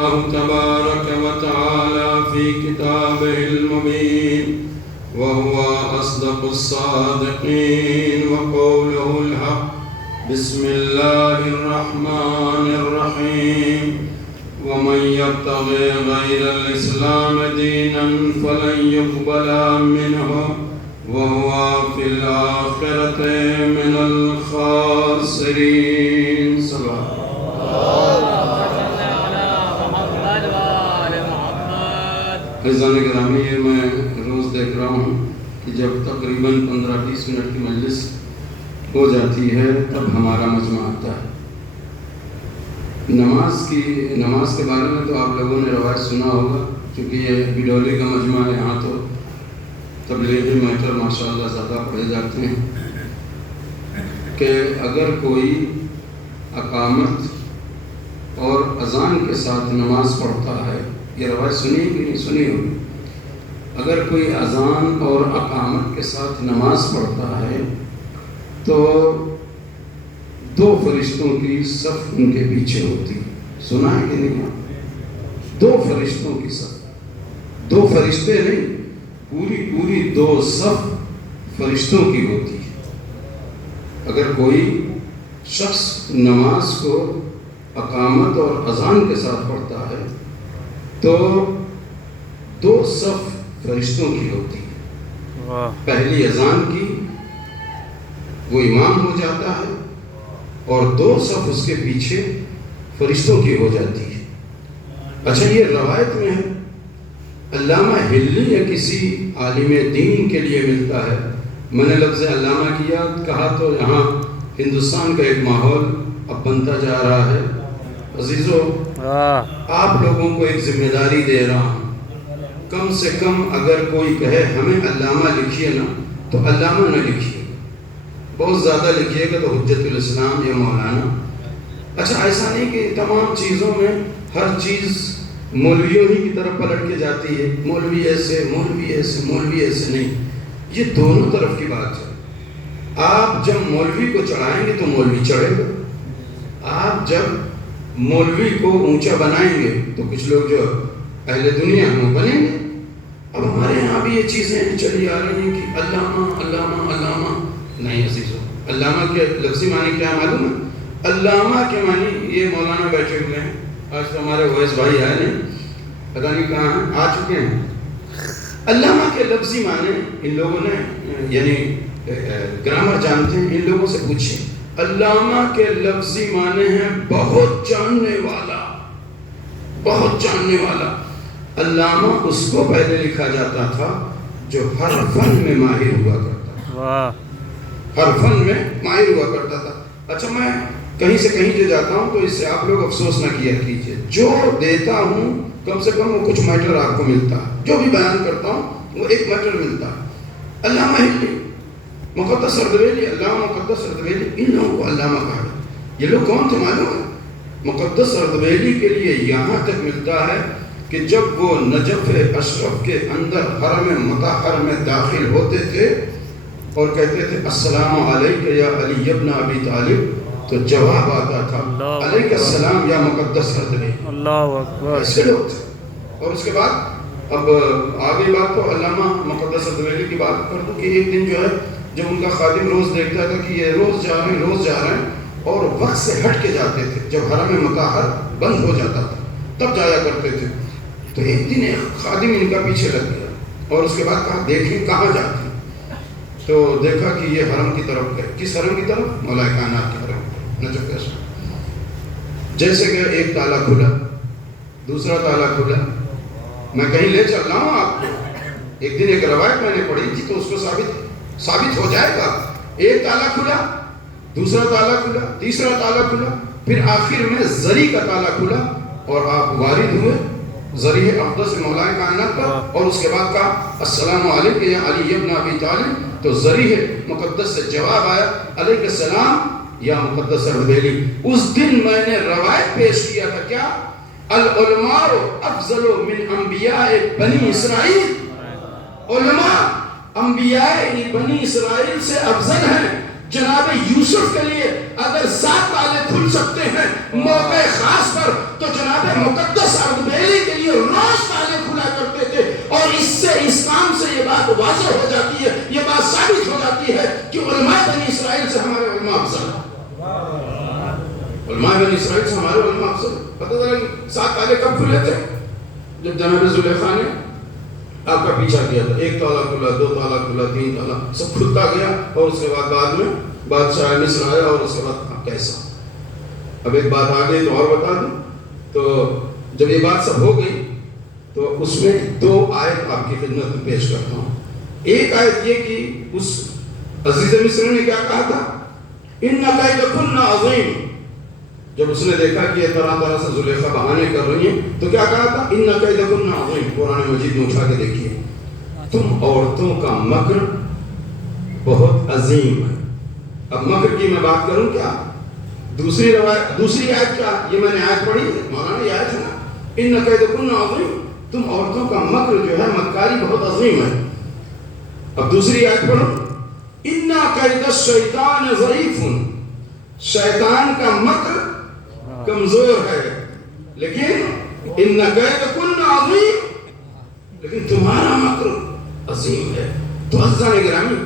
الله تبارك وتعالى في كتابه المبين وهو أصدق الصادقين وقوله الحق. بسم الله الرحمن الرحيم. ومن يبتغي غير الإسلام دينا فلن يقبل منه وهو في الآخرة من الخاسرين. عزیزان گرامی، میں روز دیکھ رہا ہوں کہ جب تقریباً 15-20 منٹ کی مجلس ہو جاتی ہے تب ہمارا مجمع آتا ہے. نماز کے بارے میں تو آپ لوگوں نے روایت سنا ہوگا، کیونکہ یہ بڈولی کا مجمع ہے. یہاں تو تبلیغی میٹر ماشاءاللہ زیادہ پڑھے جاتے ہیں کہ اگر کوئی اقامت اور اذان کے ساتھ نماز پڑھتا ہے، یہ روایت سنی کہ نہیں سنی ہوگی، اگر کوئی اذان اور اقامت کے ساتھ نماز پڑھتا ہے تو 2 فرشتوں کی صف ان کے پیچھے ہوتی ہے. سنا ہے کہ نہیں؟ 2 فرشتوں کی صف، 2 فرشتے نہیں، پوری 2 صف فرشتوں کی ہوتی ہے. اگر کوئی شخص نماز کو اقامت اور اذان کے ساتھ پڑھتا ہے تو 2 صف فرشتوں کی ہوتی ہے. پہلی اذان کی وہ امام ہو جاتا ہے اور 2 صف اس کے پیچھے فرشتوں کی ہو جاتی ہے. اچھا، یہ روایت میں ہے، علامہ ہلی یا کسی عالم دین کے لیے ملتا ہے. میں نے لفظ علامہ کیا کہا تو یہاں ہندوستان کا ایک ماحول اب بنتا جا رہا ہے. عزیزو، آپ لوگوں کو ایک ذمہ داری دے رہا ہوں، کم سے کم اگر کوئی کہے ہمیں علامہ لکھیے نا تو علامہ نہ لکھیے، بہت زیادہ لکھیے گا تو حجت الاسلام یا مولانا. اچھا، ایسا نہیں کہ تمام چیزوں میں ہر چیز مولویوں ہی کی طرف پلٹ کے جاتی ہے، مولوی ایسے مولوی ایسے مولوی ایسے. نہیں، یہ دونوں طرف کی بات ہے. آپ جب مولوی کو چڑھائیں گے تو مولوی چڑھے گا، آپ جب مولوی کو اونچا بنائیں گے تو کچھ لوگ جو اہل دنیا ہیں وہ بنیں گے. اب ہمارے یہاں بھی یہ چیزیں چلی آ رہی ہیں کہ علامہ علامہ علامہ. نہیں عزیزو، علامہ کے لفظی معنی کیا معلوم ہے؟ علامہ کے معنی، یہ مولانا بیٹھے ہوئے ہیں، آج تو ہمارے ویس بھائی آئے نہیں، پتہ نہیں کہاں ہیں، آ چکے ہیں. علامہ کے لفظی معنی ان لوگوں نے، یعنی گرامر جانتے ہیں، ان لوگوں سے پوچھیں. علامہ کے لفظی معنی ہیں بہت جاننے والا، بہت جاننے والا. علامہ اس کو پہلے لکھا جاتا تھا جو ہر فن میں ماہر ہوا کرتا تھا، ہر فن میں ماہر ہوا کرتا تھا. اچھا، میں کہیں سے کہیں جو جاتا ہوں تو اس سے آپ لوگ افسوس نہ کیا کیجئے، جو دیتا ہوں کم سے کم وہ کچھ میٹر آپ کو ملتا ہے، جو بھی بیان کرتا ہوں وہ ایک میٹر ملتا ہے. علامہ ہلی، مقدس اردبیلی، علامہ مقدس اردبیلی، ان لوگوں کو علامہ کہا. یہ لوگ کون تھے معلوم ہے؟ مقدس اردبیلی کے لیے یہاں تک ملتا ہے کہ جب وہ نجف اشرف کے اندر حرم مطہر میں داخل ہوتے تھے اور کہتے تھے السلام علیکہ یا علی ابن ابی طالب، تو جواب آتا تھا علیکہ السلام یا مقدس اردبیلی. اللہ اکبر. ایسے لوگ تھے. اور اس کے بعد اب آگے بات تو علامہ مقدس اردبیلی کی بات کر دوں کہ ایک دن جو ہے جب ان کا خادم روز دیکھتا تھا کہ یہ روز جا رہے ہیں اور وقت سے ہٹ کے جاتے تھے، جب حرم مطہر بند ہو جاتا تھا تب جایا کرتے تھے. تو ایک دن ایک خادم ان کا پیچھے لگ گیا اور اس کے بعد کہا دیکھیں کہاں جاتے ہیں. تو دیکھا کہ یہ حرم کی طرف گئے. کس حرم کی طرف؟ مولا کائنات کی حرم، نجف اشرف. جیسے کہ ایک تالا کھلا، دوسرا تالا کھلا. میں کہیں لے چل رہا ہوں آپ کو، ایک دن ایک روایت میں نے پڑھی تھی تو اس کو ثابت ہو جائے گا. ایک تالا کھلا، دوسرا تالا کھلا، تیسرا تالا کھلا، پھر آخر میں زری کا تالا کھلا اور آپ وارد ہوئے ذریح اقدس مولا کائنات پر. اور اس کے بعد کہا السلام علیکہ یا علی ابن ابی طالب، تو ذریح مقدس سے جواب آیا علیکہ السلام یا مقدس اردبیلی. اس دن میں نے روایت پیش کیا تھا کیا؟ العلماء افضل من انبیاء بنی اسرائیل. علماء انبیاء بنی اسرائیل سے افضل ہیں. جناب یوسف کے لیے اگر 7 تالے کھل سکتے ہیں موقع خاص پر، تو جناب مقدس 7 تالے کب کھلے تھے؟ جب جناب زلیخا نے آپ کا پیچھا کیا تھا. 1 تالا کھلا، 2 تالا کھلا، 3 تالا، سب کھلتا گیا. اور اس کے بعد میں بادشاہ مصر آیا اور اس کے بعد کیسا. اب ایک بات آ گئی تو اور بتا دوں. تو جب یہ بات سب ہو گئی تو اس میں 2 آیت آپ کی خدمت میں پیش کرتا ہوں. ایک آیت یہ کہ اس عزیز مصر نے کیا کہا تھا؟ اِنَّ كَيْدَكُنَّ عَظِيمٌ. جب اس نے دیکھا کہ یہ طرح طرح سے زلیخا بہانے کر رہی ہیں تو کیا کہا تھا؟ اِنَّ كَيْدَكُنَّ عَظِيمٌ. قرآن مجید میں اٹھا کے دیکھیے، تم عورتوں کا مکر بہت عظیم ہے. اب مکر کی میں بات کروں کیا؟ دوسری آیت کیا؟ یہ میں نے آیت پڑھی ہے، مولانا یہ آیت ہے نا، اِنَّ كَيْدَكُنَّ عَظِيمٌ. تم عورتوں کا مکر جو ہے، مکاری بہت عظیم ہے. اب دوسری آیت پڑھو، اِنَّ كَيْدَ الشَّيْطَانِ ضَعِيفٌ. شیطان کا مکر کمزور ہے، لیکن اِنَّ كَيْدَكُنَّ عَظِيمٌ. لیکن تمہارا مکر عظیم ہے. تو عزیزان گرامی،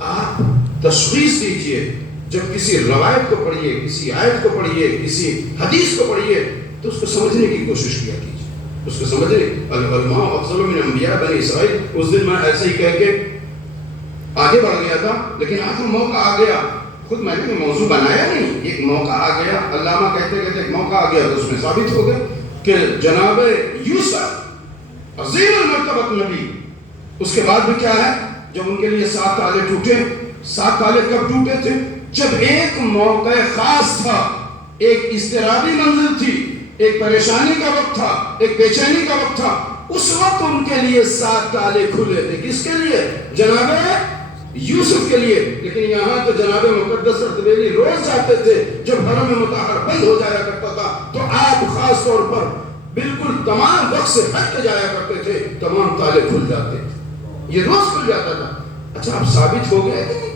آپ تشخیص دیجئے جب کسی روایت کو پڑھیے، کسی آیت کو پڑھیے، کسی حدیث کو پڑھیے تو اس کو سمجھنے کی کوشش کیا کیجیے. اس کو سمجھنے العلماء افضل من انبیاء بنی اسرائیل. اس دن میں ایسے ہی کہہ کے آگے بڑھ گیا تھا، لیکن آج موقع آ گیا. خود میں نے موضوع بنایا نہیں، ایک موقع آ گیا. علامہ کہتے کہتے ایک موقع آ گیا تو اس میں ثابت ہو گیا کہ جناب یوسف عظیم المرتبہ نبی، اس کے بعد بھی کیا ہے، جب ان کے لیے 7 تالے ٹوٹے. 7 تالے کب ٹوٹے تھے؟ جب ایک موقع خاص تھا، ایک اضطرابی منزل تھی، ایک پریشانی کا وقت تھا، ایک بے چینی کا وقت تھا. اس وقت ان کے لیے 7 تالے کھلے تھے. کس کے لیے؟ جناب یوسف کے لیے. لیکن یہاں تو جناب مقدس ارتبیلی روز جاتے تھے. جب حرم مطہر بند ہو جایا کرتا تھا تو آپ خاص طور پر بالکل تمام وقت سے ہٹ کے جایا کرتے تھے، تمام تالے کھل جاتے تھے. یہ روز کھل جاتا تھا. اچھا، اب ثابت ہو گیا کہ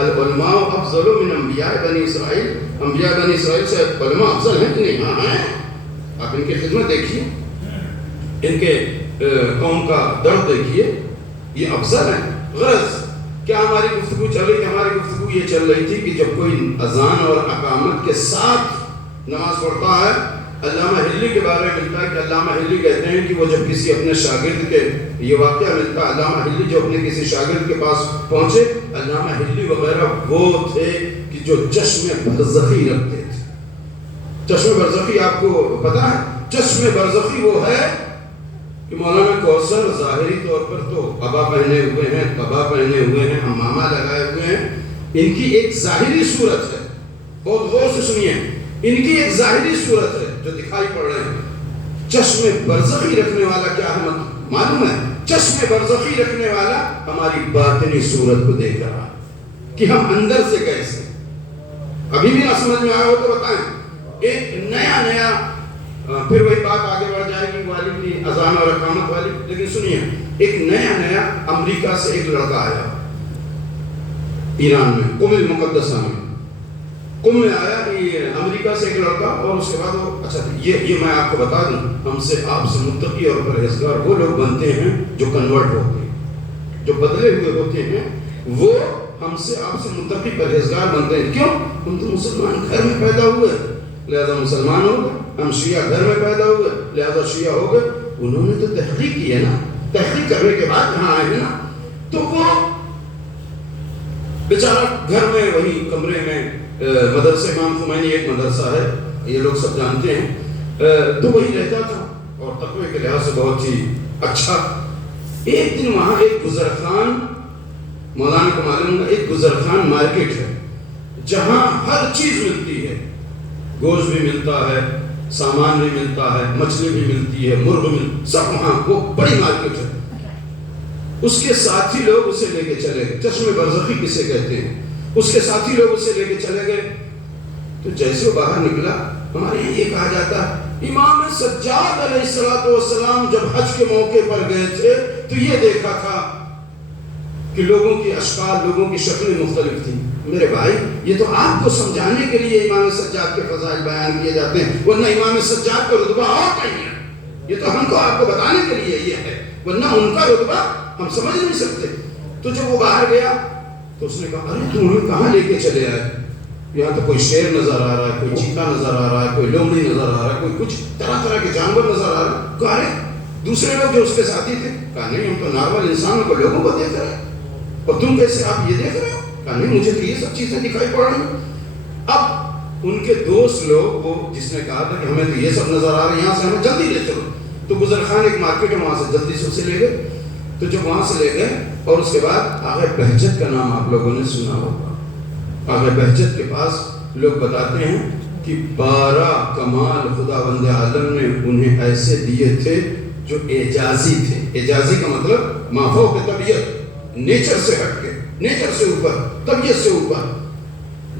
العلماء افضل من انبیاء بنی اسرائیل. انبیاء بنی اسرائیل سے علماء افضل ہیں کہ نہیں؟ ہاں ہیں. آپ ان کی خدمت دیکھیے، ان کے قوم کا درد دیکھیے، یہ افضل ہیں. غرض کیا ہماری گفتگو چل رہی تھی؟ ہماری گفتگو یہ چل رہی تھی کہ جب کوئی اذان اور اقامت کے ساتھ نماز پڑھتا ہے. علامہ ہلی کے بارے میں ملتا ہے کہ علامہ ہلی کہتے ہیں کہ وہ جب کسی اپنے شاگرد کے، یہ واقعہ ملتا ہے، علامہ ہلی جو اپنے کسی شاگرد کے پاس پہنچے، علامہ ہلی وغیرہ وہ تھے کہ جو چشم برزخی رکھتے تھے. چشم برزخی آپ کو پتا ہے؟ چشم برزخی وہ ہے کہ مولانا کوثر ظاہری طور پر تو عبا پہنے ہوئے ہیں، قبا پہنے ہوئے ہیں، امامہ لگائے ہوئے ہیں. ان کی ایک ظاہری صورت ہے، بہت غور سے سنیے، ان کی ایک ظاہری صورت ہے جو دکھائی پڑ رہے ہیں. چشم برزخی رکھنے والا کیا ہے معلوم ہے؟ چشم برزخی رکھنے والا ہماری باطنی صورت کو دیکھ رہا ہے کہ ہم اندر سے کیسے. ابھی بھی نہ سمجھ میں آیا ہو تو بتائیں. ایک نیا پھر وہی بات آگے بڑھ جائے گی والی کی اذان اور اقامت والی. لیکن سنیے، ایک نیا امریکہ سے ایک لڑکا آیا ایران میں، قم المقدسہ میں. قم میں آیا امریکہ سے ایک لڑکا، اور اس کے بعد وہ اچھا یہ میں آپ کو بتا دوں، ہم سے آپ سے متقی اور پرہیزگار وہ لوگ بنتے ہیں جو کنورٹ ہوتے ہیں، جو بدلے ہوئے ہوتے ہیں. وہ ہم سے آپ سے متقی پرہیزگار بنتے ہیں. کیوں؟ ہم تو مسلمان گھر میں پیدا ہوئے لہذا مسلمان ہو گئے. ہم شیعہ گھر میں پیدا ہوئے لہذا شیعہ ہو گئے. انہوں نے تو تحقیق کی ہے نا، تحقیق کرنے کے بعد یہاں آئے ہیں نا. تو وہ بیچارہ گھر میں وہی کمرے میں، مدرسہ امام خمینی ایک مدرسہ ہے، یہ لوگ سب جانتے ہیں، تو وہی رہتا تھا اور تقوی کے لحاظ سے بہت ہی اچھا. ایک دن وہاں ایک گزرخان، مولانا کو معلوم ہے، ایک گزرخان مارکیٹ ہے جہاں ہر چیز ملتی ہے. گوشت بھی ملتا ہے، سامان بھی ملتا ہے، مچھلی بھی ملتی ہے، مرغ سب وہاں. وہ بڑی مارکیٹ ہے. اس کے ساتھی لوگ اسے لے کے چلے گئے. چشم برزخی کسے کہتے ہیں. اس کے ساتھی لوگ اسے لے کے چلے گئے. تو جیسے وہ باہر نکلا، ہمارے یہاں یہ کہا جاتا ہے امام سجاد علیہ السلام جب حج کے موقع پر گئے تھے تو یہ دیکھا تھا کہ لوگوں کی اشکال، لوگوں کی شکلیں مختلف تھیں. میرے بھائی، یہ تو آپ کو سمجھانے کے لیے امام سجاد کے فضائل بیان کیے جاتے ہیں، ورنہ امام سجاد کا رتبہ اور کہیں ہے. یہ تو ہم کو آپ کو بتانے کے لیے یہ ہے، ورنہ ان کا رتبہ ہم سمجھ نہیں سکتے. تو جب وہ باہر گیا تو اس نے کہا، ارے تم ہمیں کہاں لے کے چلے آئے؟ یہاں تو کوئی شیر نظر آ رہا ہے، کوئی چیتا نظر آ رہا ہے، کوئی لومڑی نظر آ رہا ہے، کوئی کچھ طرح طرح کے جانور نظر آ رہے ہیں. کہا رہے دوسرے لوگ جو اس کے ساتھی تھے، کہا نہیں ہم تو نارمل انسانوں کو، لوگوں کو دیکھ رہے ہیں، اور تم کیسے آپ یہ دیکھ رہے ہو؟ کہا نہیں مجھے تو یہ سب چیزیں دکھائی پڑ رہی ہیں. اب ان کے دوست لوگ، وہ جس نے کہا تھا کہ ہمیں تو یہ سب نظر آ رہا ہے، یہاں سے ہمیں جلدی لے چلو، تو گزر خان ایک مارکیٹ ہے وہاں سے جلدی سے اسے لے گئے. تو جب وہاں سے لے گئے اور اس کے بعد آغا بہجت کا نام آپ لوگوں نے سنا ہوگا. آغا بہجت کے پاس لوگ بتاتے ہیں کہ 12 کمال خداوند عالم نے انہیں ایسے دیے تھے جو اعجازی تھے. اعجازی کا مطلب مافوق طبیعت، نیچر سے ہٹ کے، نیچر سے اوپر، طبیعت سے اوپر.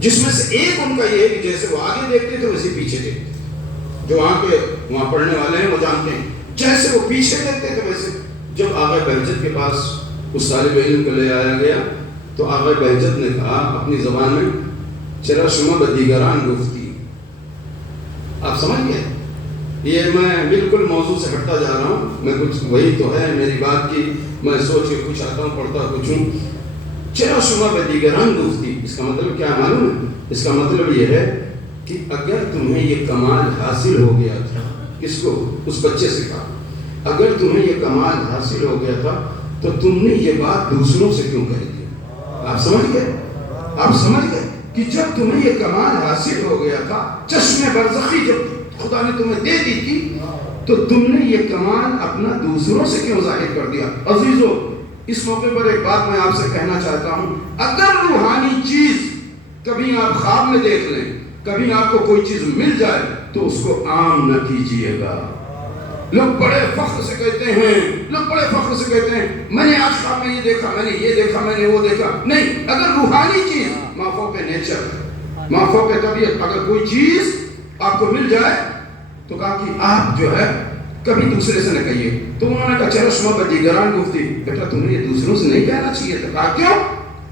جس میں سے ایک ان کا یہ ہے کہ جیسے وہ آگے دیکھتے تھے ویسے پیچھے دیکھتے تھے. جو وہاں پڑھنے والے ہیں وہ جانتے ہیں، جیسے وہ پیچھے دیکھتے تھے ویسے. جب آغا بہجت کے پاس اس طالب علم کو لے آیا گیا تو آغا بہجت نے کہا اپنی زبان میں، چرا شما بدیگران گفتی. آپ سمجھ گئے؟ یہ میں بالکل موضوع سے ہٹتا جا رہا ہوں، میں کچھ وہی تو ہے میری بات کی، میں سوچ کے کچھ آتا ہوں پڑھتا کچھ ہوں. چرا شما بدیگران گفتی، اس کا مطلب کیا معلوم ہے؟ اس کا مطلب یہ ہے کہ اگر تمہیں یہ کمال حاصل ہو گیا تھا، کس کو؟ اس بچے سے کہا، اگر تمہیں یہ کمال حاصل ہو گیا تھا تو تم نے یہ بات دوسروں سے کیوں کہہ دی؟ آپ سمجھ گئے؟ آپ سمجھ گئے کہ جب تمہیں یہ کمال حاصل ہو گیا تھا، چشم برزخی جب خدا نے تمہیں دے دی تھی، تو تم نے یہ کمال اپنا دوسروں سے کیوں ظاہر کر دیا؟ عزیزو، اس موقع پر ایک بات میں آپ سے کہنا چاہتا ہوں، اگر روحانی چیز کبھی آپ خواب میں دیکھ لیں، کبھی آپ کو کوئی چیز مل جائے تو اس کو عام نہ کیجیے گا. لوگ بڑے فخر سے کہتے ہیں میں نے آج خواب میں یہ دیکھا، میں نے یہ دیکھا، میں نے وہ دیکھا. نہیں، اگر روحانی چیز مافوق نیچر، مافوق طبیعت، اگر کوئی چیز آپ کو مل جائے تو کہا کہ آپ جو ہے کبھی دوسرے سے نہ کہیے. تو انہوں نے کہا چرا شما بدیگران گفتی، بیٹا تمہیں یہ دوسروں سے نہیں کہنا چاہیے تھا. کہا کیوں؟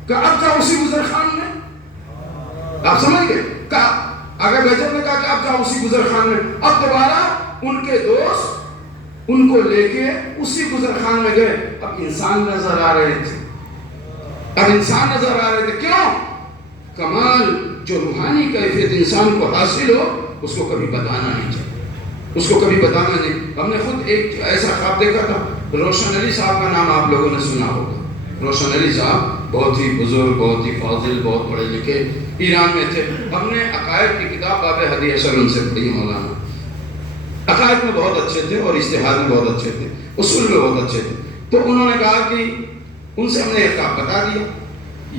کہا اب کہا اسی گزر خان نے. آپ سمجھ گئے؟ کہا اگر بہجت نے کہا کہ اب کہا اسی گزر خان نے. اب دوبارہ ان کے دوست ان کو لے کے اسی گزر خان میں گئے. اب انسان نظر آ رہے تھے. کیوں؟ کمال جو روحانی کیفیت انسان کو حاصل ہو اس کو کبھی بتانا نہیں چاہیے، اس کو کبھی بتانا نہیں. ہم نے خود ایک ایسا خواب دیکھا تھا. روشن علی صاحب کا نام آپ لوگوں نے سنا ہوگا. روشن علی صاحب بہت ہی بزرگ، بہت ہی فاضل، بہت پڑھے لکھے، ایران میں تھے. ہم نے عقائد کی کتاب باب ہدی اشر ان سے پڑھی. مولانا عقائد میں بہت اچھے تھے اور اجتہاد میں بہت اچھے تھے، اصول میں بہت اچھے تھے. تو انہوں نے کہا کہ ان سے ہم نے ایک خواب بتا دیا.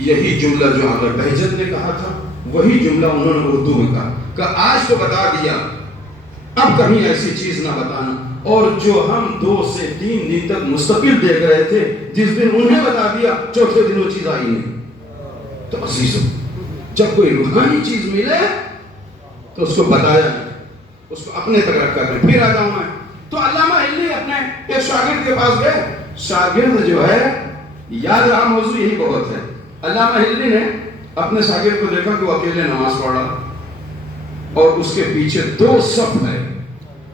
یہی جملہ جو آغا بہجت نے کہا تھا وہی جملہ انہوں نے اردو میں کہا کہ آج تو بتا دیا، اب کہیں ایسی چیز نہ بتانا. اور جو ہم 2 سے 3 دن تک مستقل دیکھ رہے تھے، جس دن انہیں بتا دیا چوتھے دن وہ چیز آئی نہیں. تو عزیزو، جب کوئی روحانی چیز ملے تو اس کو بتایا جائے، اس کو اپنے تک رکھا کریں. پھر آ جاؤں میں تو علامہ ہلی اپنے ایک شاگرد کے پاس گئے. شاگرد جو ہے، یاد رہا موضوع یہی بہت ہے. علامہ ہلی نے اپنے شاگرد کو دیکھا کہ وہ اکیلے نماز پڑھ رہا اور اس کے پیچھے 2 صف ہے.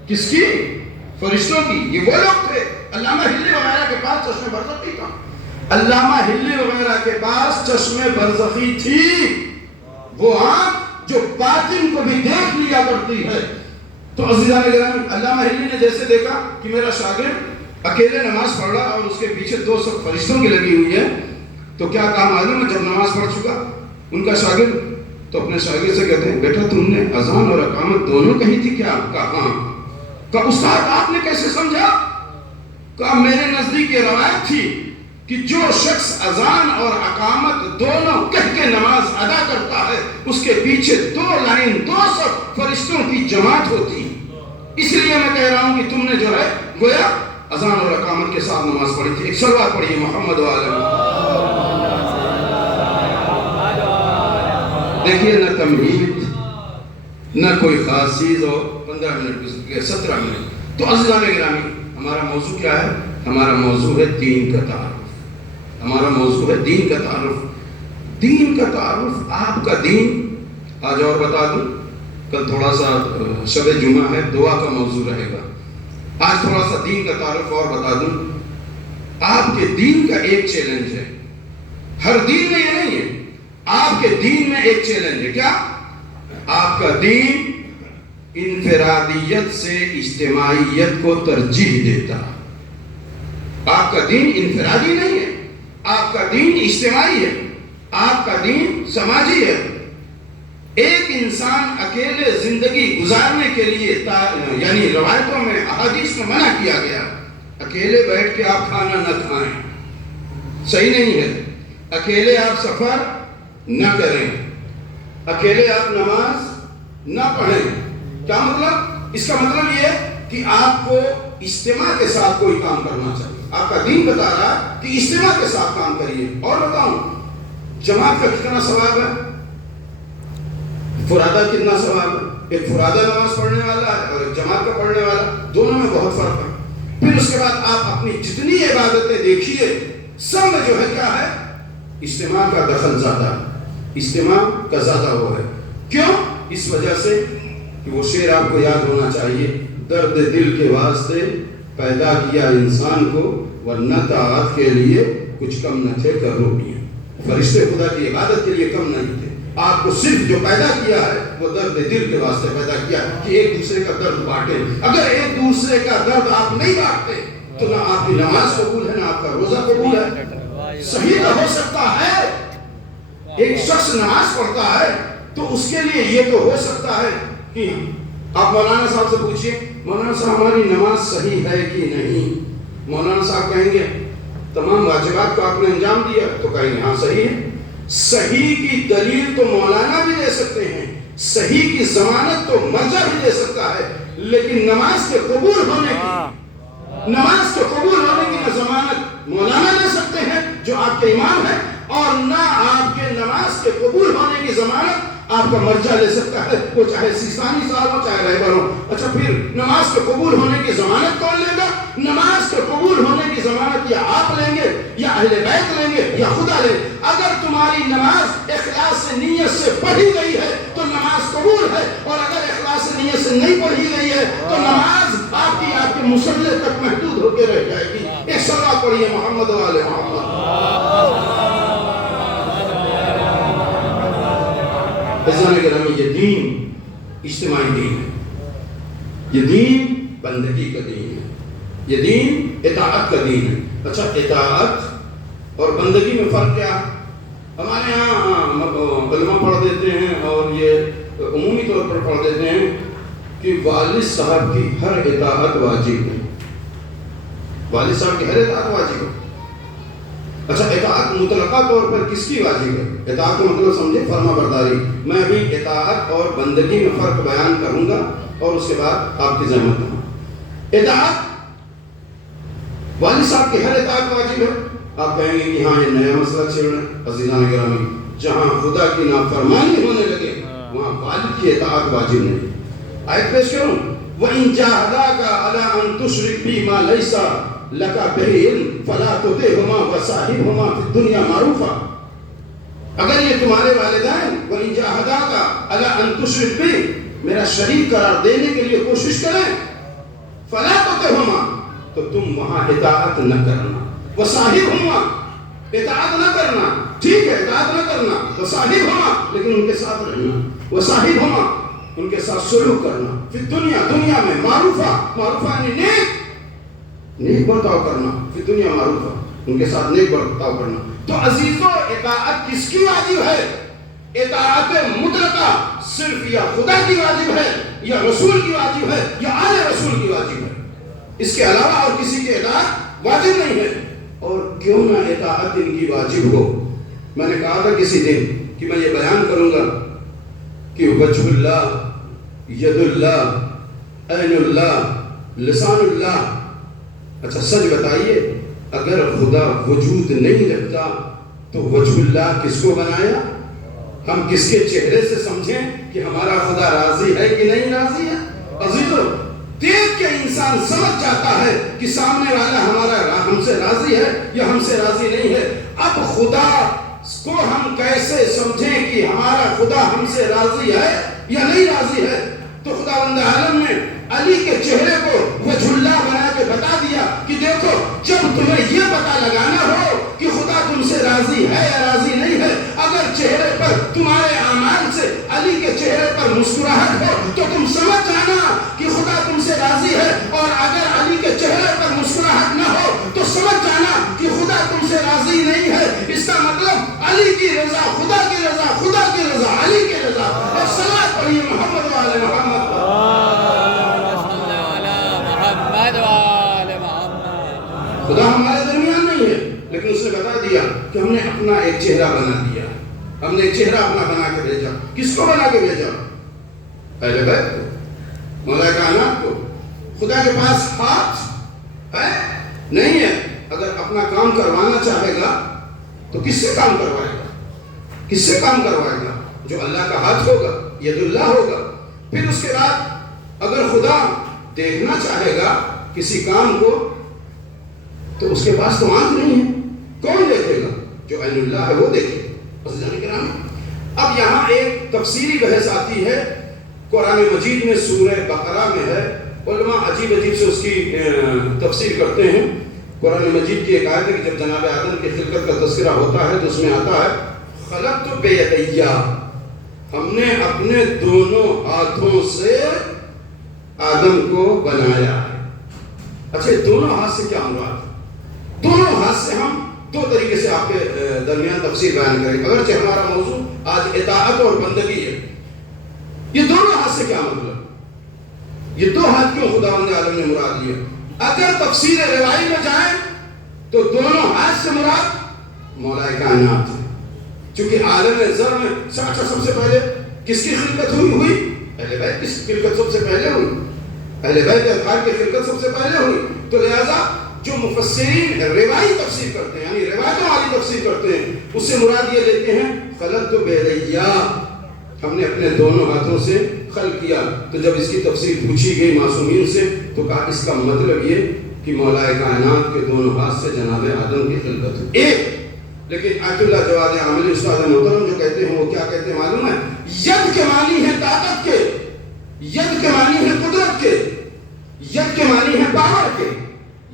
کس کی؟ فرشتوں کی. یہ وہ لوگ تھے. علامہ ہلی وغیرہ کے پاس چشم برزخی تھا. علامہ ہلی وغیرہ کے پاس چشم برزخی تھی، وہ آنکھ جو باطن کو بھی دیکھ لیا کرتی ہے. تو عزیزان گرامی، علامہ ہلی نے جیسے دیکھا کہ میرا شاگرد اکیلے نماز پڑھ رہا اور اس کے پیچھے 2 صف فرشتوں کی لگی ہوئی ہے، تو کیا کام معلوم ہے؟ جب نماز پڑھ چکا ان کا شاگرد تو اپنے شاگرد سے کہتے ہیں، بیٹا تم نے اذان اور اقامت دونوں کہی تھی کیا؟ کہا ہاں. کہا استاد آپ نے کیسے سمجھا؟ کہا میرے نزدیک یہ روایت تھی کہ جو شخص اذان اور اقامت دونوں کہہ کے نماز ادا کرتا ہے اس کے پیچھے 2 لائن 2 صف فرشتوں کی جماعت ہوتی. اس لیے میں کہہ رہا ہوں کہ تم نے جو ہے گویا اذان اور اقامت کے ساتھ نماز پڑھی تھی. ایک صلوات پڑھیے محمد وعلیہ. دیکھیے، نہ تمہید نہ کوئی خاص چیز، اور 15 منٹ گزر گئے، 17 منٹ. تو عزیزان گرامی، ہمارا موضوع کیا ہے؟ ہمارا موضوع ہے دین کا تعارف. ہمارا موضوع ہے دین کا تعارف. دین کا تعارف، آپ کا دین. آج اور بتا دوں، کل تھوڑا سا شب جمعہ ہے، دعا کا موضوع رہے گا. آج تھوڑا سا دین کا تعارف اور بتا دوں. آپ کے دین کا ایک چیلنج ہے. ہر دین میں یہ نہیں ہے، آپ کے دین میں ایک چیلنج ہے. کیا؟ آپ کا دین انفرادیت سے اجتماعیت کو ترجیح دیتا ہے. آپ کا دین انفرادی نہیں ہے، آپ کا دین اجتماعی ہے، آپ کا دین سماجی ہے. ایک انسان اکیلے زندگی گزارنے کے لیے یعنی روایتوں میں احادیث میں منع کیا گیا. اکیلے بیٹھ کے آپ کھانا نہ کھائیں، صحیح نہیں ہے. اکیلے آپ سفر نہ کریں، اکیلے آپ نماز نہ پڑھیں. کیا مطلب؟ اس کا مطلب یہ ہے کہ آپ کو اجتماع کے ساتھ کوئی کام کرنا چاہیے. آپ کا دین بتا رہا ہے کہ اجتماع کے ساتھ کام کریے. اور بتاؤں جماعت کا کتنا ثواب ہے، فرادہ کتنا ثواب ہے. ایک فرادہ نماز پڑھنے والا ہے اور ایک جماعت کا پڑھنے والا، دونوں میں بہت فرق ہے. پھر اس کے بعد آپ اپنی جتنی عبادتیں دیکھیے سب میں جو ہے کیا ہے، اجتماع کا دخل زیادہ ہے، اجتماع کا زیادہ وہ ہے. کیوں؟ اس وجہ سے کہ وہ شعر آپ کو یاد ہونا چاہیے، درد دل کے واسطے پیدا کیا انسان کو، ورنہ طاعت کے لیے کچھ کم نہ تھے کر روٹیاں. فرشتے خدا کی عبادت کے لیے کم نہیں تھے. آپ کو صرف جو پیدا کیا ہے وہ درد دل کے واسطے پیدا کیا کہ ایک دوسرے کا درد بانٹیں. اگر ایک دوسرے کا درد آپ نہیں بانٹتے تو نہ آپ کی نماز قبول ہے، نہ آپ کا روزہ قبول ہے. صحیح نہ ہو سکتا ہے. ایک شخص نماز پڑھتا ہے تو اس کے لیے یہ تو ہو سکتا ہے کہ آپ مولانا صاحب سے پوچھئے، مولانا صاحب ہماری نماز صحیح ہے کہ نہیں. مولانا صاحب کہیں گے تمام واجبات کو آپ نے انجام دیا، تو کہیں گے ہاں صحیح ہے. صحیح کی دلیل تو مولانا بھی دے سکتے ہیں، صحیح کی ضمانت تو مرجع بھی دے سکتا ہے، لیکن نماز کے قبول ہونے کی نہ ضمانت مولانا دے سکتے ہیں جو آپ کے امام ہیں، اور نہ آپ کے نماز کے قبول ہونے کی ضمانت آپ کا مرجع لے سکتا ہے، وہ چاہے سیستانی صاحب ہو چاہے رہبر ہو. اچھا پھر نماز کے قبول ہونے کی ضمانت کون لے گا؟ نماز کے قبول ہونے کی ضمانت یا آپ لیں گے یا اہل بیت لیں گے یا خدا لیں گے. اگر تمہاری نماز اخلاص سے نیت سے پڑھی گئی ہے تو نماز قبول ہے، اور اگر اخلاص سے نیت سے نہیں پڑھی گئی ہے تو نماز آپ کے مصلے تک محدود ہو کے رہ جائے گی. ایک صلوات پڑھیے محمد و آل محمد. عزیزان گرامی، یہ دین اجتماعی دین ہے، یہ دین بندگی کا دین ہے، یہ دین اطاعت کا دین ہے. اچھا اطاعت اور بندگی میں فرق کیا ہے؟ ہمارے ہاں کلمہ پڑھ دیتے ہیں اور یہ عمومی طور پر پڑھ دیتے ہیں کہ والد صاحب کی ہر اطاعت واجب ہے. والد صاحب کی ہر اطاعت واجب ہے. اچھا اطاعت مطلقہ طور پر کس کی واجب ہے؟ اطاعت کا مطلب سمجھے فرما برداری. میں ابھی اطاعت اور بندگی میں فرق بیان کروں گا اور اس کے بعد آپ کی زحمت ہوں. اطاعت والد صاحب کی ہر اطاعت واجب ہے. آپ کہیں گے کہ ہاں یہ نیا مسئلہ چھیڑ رہے ہیں. عزیزان گرامی، جہاں خدا کی نافرمانی ہونے لگے وہاں والد کی اطاعت واجب نہیں. آیت پیش کروں، وَإِن جَاهَدَاكَ عَلَىٰ أَن تُشْرِكَ بِي مَا لَيْسَ لَكَ بِهِ عِلْمٌ فَلَا تُطِعْهُمَا وَصَاحِبْهُمَا فِي الدُّنْيَا مَعْرُوفًا. اگر یہ تمہارے والدین وَإِن جَاهَدَاكَ عَلَىٰ أَن تُشْرِكَ بِي میرا شریک قرار دینے کے لیے کوشش کریں، فَلَا تُطِعْهُمَا تو تم وہاں اطاعت نہ کرنا. وَصَاحِبْهُمَا اطاعت نہ کرنا، ٹھیک ہے اطاعت نہ کرنا، وَصَاحِبْهُمَا لیکن ان کے ساتھ رہنا، وَصَاحِبْهُمَا ان کے ساتھ سلوک کرنا، فی دنیا میں معروفہ یعنی نیک برتاؤ کرنا، فی دنیا معروفہ ان کے ساتھ نیک برتاؤ کرنا. تو عزیزو اطاعت کس کی واجب ہے؟ اطاعت مطلقہ صرف یا خدا کی واجب ہے یا رسول کی واجب ہے یا آل رسول کی واجب ہے. اس کے علاوہ اور کسی کی اطاعت واجب نہیں ہے. اور کیوں نہ اطاعت ان کی واجب ہو؟ میں نے کہا تھا کسی دن کہ میں یہ بیان کروں گا کہ وجہ اللہ، ید اللہ، عین اللہ، لسان اللہ. اچھا سچ بتائیے، اگر خدا وجود نہیں رکھتا تو وجہ اللہ کس کو بنایا؟ ہم کس کے چہرے سے سمجھیں کہ ہمارا خدا راضی ہے کہ نہیں راضی ہے؟ عزیزو دیکھ کے انسان سمجھ جاتا ہے کہ سامنے والا ہمارا ہم سے راضی ہے یا ہم سے راضی نہیں ہے. اب خدا کو ہم کیسے سمجھیں کہ ہمارا خدا ہم سے راضی ہے یا نہیں راضی ہے؟ تو خداوند عالم نے علی کے چہرے کو وجہ اللہ بنا کے بتا دیا کہ دیکھو جب تمہیں یہ پتہ لگانا ہو کہ خدا تم سے راضی ہے یا راضی نہیں ہے، اگر چہرے پر تمہارے اعمال سے علی کے چہرے پر علی کی رضا، خدا کی رضا، خدا کی رضا، علی کی رضا. ایک صلوات پڑھیے محمد والے محمد. خدا ہمارے درمیان نہیں ہے، لیکن اس نے بتا دیا کہ ہم نے اپنا ایک چہرہ بنا دیا. ہم نے ایک چہرہ اپنا بنا کے بھیجا. کس کو بنا کے بھیجا؟ اہل بیت کو، مولا کائنات کو. خدا کے پاس ہاتھ ہے نہیں ہے. اگر اپنا کام کروانا چاہے گا تو کس سے کام کروائے گا؟ کس سے کام کروائے گا؟ جو اللہ کا ہاتھ ہوگا، ید اللہ ہوگا. پھر اس کے بعد اگر خدا دیکھنا چاہے گا کسی کام کو تو اس کے پاس تو آنکھ نہیں ہے. کون دیکھے گا؟ جو عین اللہ ہے وہ دیکھے. اب یہاں ایک تفسیری بحث آتی ہے قرآن مجید میں، سورہ بقرہ میں ہے. علماء عجیب عجیب سے اس کی تفسیر کرتے ہیں. قرآن مجید کی ایک آیت ہے کہ جب جناب آدم کی خلقت کا تذکرہ ہوتا ہے تو اس میں آتا ہے خلقت بیدیا، ہم نے اپنے دونوں ہاتھوں سے آدم کو بنایا ہے. اچھا، دونوں ہاتھ سے کیا مراد؟ دونوں ہاتھ سے ہم دو طریقے سے آپ کے درمیان تفسیر بیان کریں گے، اگرچہ ہمارا موضوع آج اطاعت اور بندگی ہے. یہ دونوں ہاتھ سے کیا مطلب؟ یہ دو ہاتھ کیوں خداوند عالم نے مراد لیا؟ اگر تفسیر روائی میں جائیں تو دونوں ہاتھ سے مراد مولا کائنات ہے. چونکہ عالم ذر میں سب سے پہلے کس کی خلقت ہوئی؟ اہل بیت کی خلقت سب سے پہلے ہوئی. اہل بیت اطہار کی خلقت سب سے پہلے ہوئی. تو لہذا جو مفسرین روائی تفسیر کرتے ہیں، یعنی روایتوں والی تفسیر کرتے ہیں، اس سے مراد یہ لیتے ہیں خلقت بیدیا، ہم نے اپنے دونوں ہاتھوں سے خلق کیا. تو جب اس کی تفسیر پوچھی گئی معصومین سے تو کہا اس کا مطلب یہ کہ مولا کائنات کے دونوں ہاتھ سے جناب آدم کی خلقت ہوئی. ایک لیکن آیت اللہ جواد عاملی استاد محترم جو کہتے ہیں وہ کیا کہتے ہیں معلوم ہے؟ ید کے معنی ہے طاقت کے، ید کے معنی ہے قدرت کے، ید کے معنی ہے پاور کے.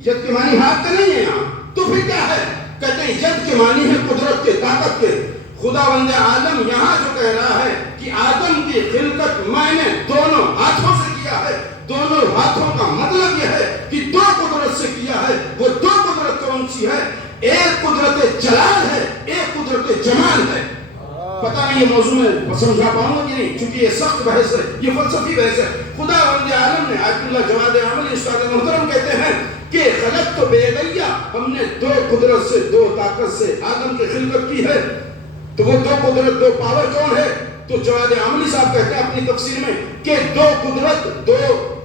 ید کے معنی ہاتھ کا نہیں ہے یہاں. تو پھر کیا ہے؟ کہتے ہیں ید کے معنی ہے قدرت کے، طاقت کے. خداوند عالم یہاں جو کہہ رہا ہے کہ آدم کی خلقت میں نے دونوں ہاتھوں سے کیا ہے. دونوں ہاتھوں کا مطلب یہ ہے کہ دو قدرت سے کیا ہے. وہ دو قدرت کون سی ہے؟ ایک قدرت جلال ہے، ایک قدرت جمال ہے. پتہ نہیں یہ موضوع میں سمجھا پاؤں گا کہ نہیں، چونکہ یہ سخت بحث ہے، یہ فلسفی بحث ہے. خداوند عالم نے آیت اللہ جواد عاملی استاد محترم کہتے ہیں کہ خلقت بیدیا، ہم نے دو قدرت سے، دو طاقت سے آدم کی خلقت کی ہے. تو وہ دو قدرت، دو پاور کون ہے؟ تو جواد عاملی صاحب کہتے ہیں اپنی تفسیر میں کہ دو قدرت، دو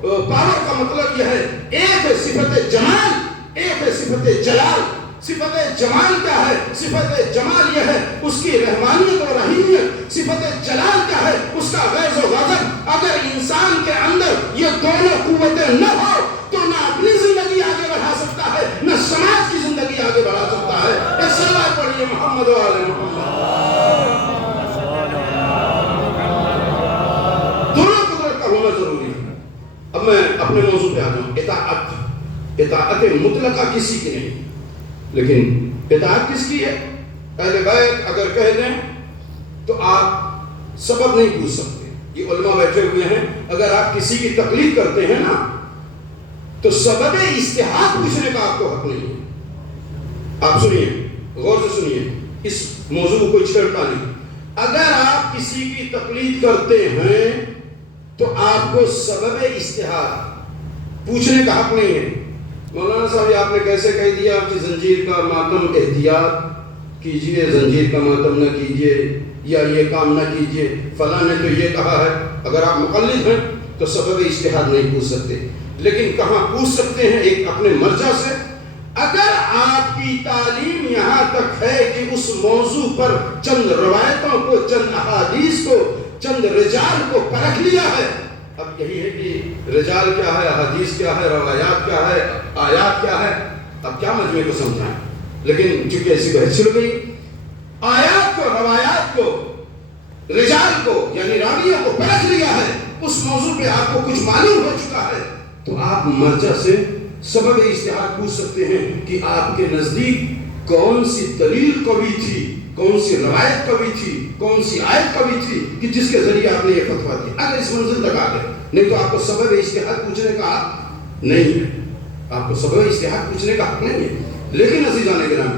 پاور کا مطلب یہ ہے، ایک ہے صفت جمال، ایک ہے صفت جلال. صفت جمال کیا ہے؟ صفت جمال یہ ہے اس کی رحمانیت اور رحیمیت. صفت جلال کیا ہے؟ اس کا غیظ و غضب. اگر انسان کے اندر یہ دونوں قوتیں نہ ہو تو نہ اپنی زندگی آگے بڑھا سکتا ہے، نہ سماج کی زندگی آگے بڑھا سکتا ہے. ایک صلوات پڑھیے محمد والے محمد. دونوں قدرت کا ہونا ضروری ہے. اب میں اپنے موضوع پہ آ جاؤں. اطاعت مطلقہ کسی کی نہیں، لیکن اطاعت کس کی ہے؟ اہل بیت اگر کہہ دیں تو آپ سبب نہیں پوچھ سکتے. یہ علماء بیٹھے ہوئے ہیں، اگر آپ کسی کی تقلید کرتے ہیں نا تو سبب اجتہاد پوچھنے کا آپ کو حق نہیں ہے. آپ سنیے، غور سے سنیے، اس موضوع کو کوئی چھیڑتا نہیں. اگر آپ کسی کی تقلید کرتے ہیں تو آپ کو سبب اجتہاد پوچھنے کا حق نہیں ہے. مولانا صاحب آپ نے کیسے کہہ دیا کہ زنجیر کا ماتم احتیاط کیجئے، زنجیر کا ماتم نہ کیجئے، یا یہ کام نہ کیجئے، فلاں نے تو یہ کہا ہے. اگر آپ مقلد ہیں تو سبب اجتہاد نہیں پوچھ سکتے، لیکن کہاں پوچھ سکتے ہیں؟ ایک اپنے مرجع سے. اگر آپ کی تعلیم یہاں تک ہے کہ اس موضوع پر چند روایتوں کو، چند احادیث کو، چند رجال کو پرکھ لیا ہے. اب یہی ہے کہ رجال کیا ہے، احادیث کیا ہے، روایات کیا ہے، آیات کیا ہے. اب کیا مجموعے کو سمجھائیں؟ لیکن چونکہ ایسی بحث چل گئی، آیات کو، روایات کو، رجال کو یعنی راویوں کو پرکھ لیا ہے، اس موضوع پہ آپ کو کچھ معلوم ہو چکا ہے، تو آپ مرجع سے سبب اجتہاد پوچھ سکتے ہیں کہ آپ کے نزدیک کون سی دلیل قوی تھی، کون سی روایت قوی تھی، کون سی آیت قوی تھی کہ جس کے ذریعے آپ نے یہ فتویٰ دیا. اگر اس منزل تک آ گئے، نہیں تو آپ کو سبب اجتہاد پوچھنے کا حق نہیں ہے. آپ کو سبب اجتہاد پوچھنے کا حق نہیں ہے. لیکن عزیزان کرام،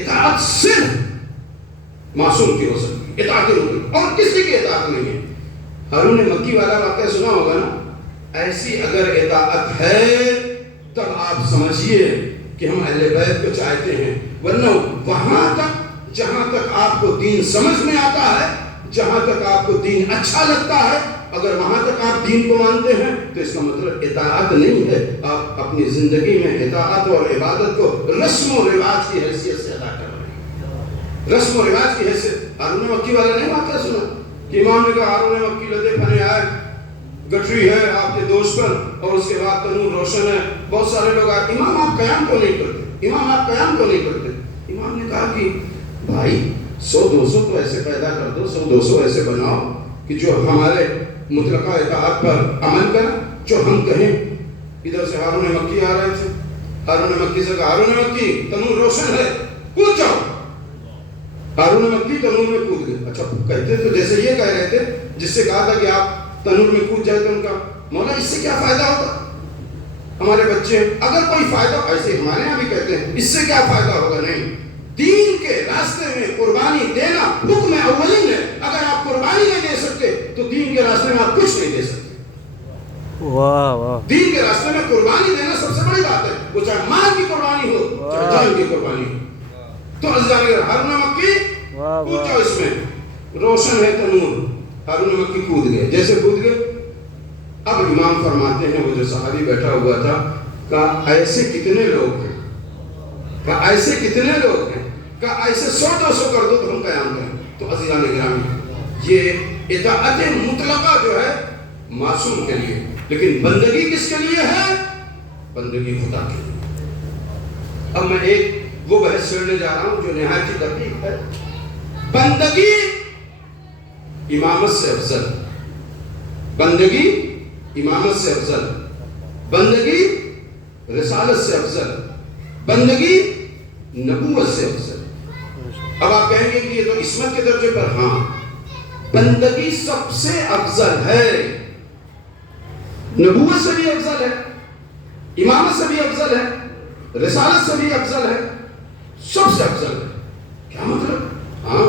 اطاعت صرف معصوم کی ہو سکتی، اطاعت مطلق، اور کسی کی اطاعت نہیں ہے۔ ہارون مکی والا واقعہ سنا ہوگا نا، ایسی اگر اطاعت ہے تب آپ سمجھیے کہ ہم اہل بیت کو چاہتے ہیں، ورنہ وہاں تک جہاں تک آپ کو دین سمجھ میں آتا ہے، جہاں تک آپ کو دین اچھا لگتا ہے، اگر وہاں تک آپ دین کو مانتے ہیں تو اس کا مطلب اطاعت نہیں ہے۔ آپ اپنی زندگی میں اطاعت اور عبادت کو رسم و رواج کی حیثیت سے ادا کر رہے ہیں، رسم و رواج کی حیثیت۔ ہارون مکی والا نہیں واقعہ سنا کہ امام نے کہا ہارون مکی لدے پھنے آئے، گٹری ہے آپ کے دوست پر، اور اس کے بعد تنور روشن ہے، بہت سارے لوگ آئے، امام آپ قیام کو نہیں کرتے، امام آپ قیام کو نہیں کرتے۔ امام نے کہا کہ بھائی 100-200 تو ایسے پیدا کر دو، 100-200 ایسے بناؤ کہ جو ہمارے مطلقہ اطاعت پر عمل کر، جو ہم کہیں۔ ادھر سے ہارون مکی آ رہے تھے، ہارون مکی سے کہا ہارون مکی تنور روشن ہے، کود جاؤ۔ ہارون مکی تنور میں کود گئے۔ اچھا کہتے تو جیسے یہ کہہ رہے تھے جس سے کہا تھا کہ آپ تنور میں کود جائے تو ان کا مولا اس سے کیا فائدہ ہوگا، ہمارے بچے اگر کوئی فائدہ، ایسے ہمارے یہاں بھی کہتے ہیں اس سے کیا فائدہ ہوگا، نہیں، دین کے راستے میں قربانی دینا حکم اولین ہے۔ اگر آپ قربانی نہیں دے سکتے تو دین کے راستے میں آپ کچھ نہیں دے سکتے۔ واہ واہ، دین کے راستے میں قربانی دینا سب سے بڑی بات ہے، وہ چاہے مال کی قربانی ہو چاہے جان کی قربانی ہو۔ تو ہارون مکی کود جاؤ، اس میں روشن ہے تنور۔ ہارون مکی کود گئے، جیسے کود گئے اب امام فرماتے ہیں وہ جو صحابی بیٹھا ہوا تھا کہا ایسے کتنے لوگ ہیں، کہا ایسے کتنے لوگ ہیں، کہا ایسے 100-200 کر دو تو ہم قیام کریں۔ تو عزیزان گرامی یہ اطاعت مطلقہ جو ہے معصوم کے لیے، لیکن بندگی کس کے لیے ہے؟ بندگی خدا کے لیے۔ اب میں ایک وہ بحث چھیڑنے جا رہا ہوں جو نہایت ہی دقیق ہے۔ بندگی امامت سے افضل، بندگی امامت سے افضل، بندگی رسالت سے افضل، بندگی نبوت سے افضل۔ اب آپ کہیں گے کہ یہ تو عصمت کے درجے پر، ہاں بندگی سب سے افضل ہے، نبوت سے بھی افضل ہے، امامت سے بھی افضل ہے، رسالت سے بھی افضل ہے، سب سے افضل ہے۔ کیا مطلب؟ ہاں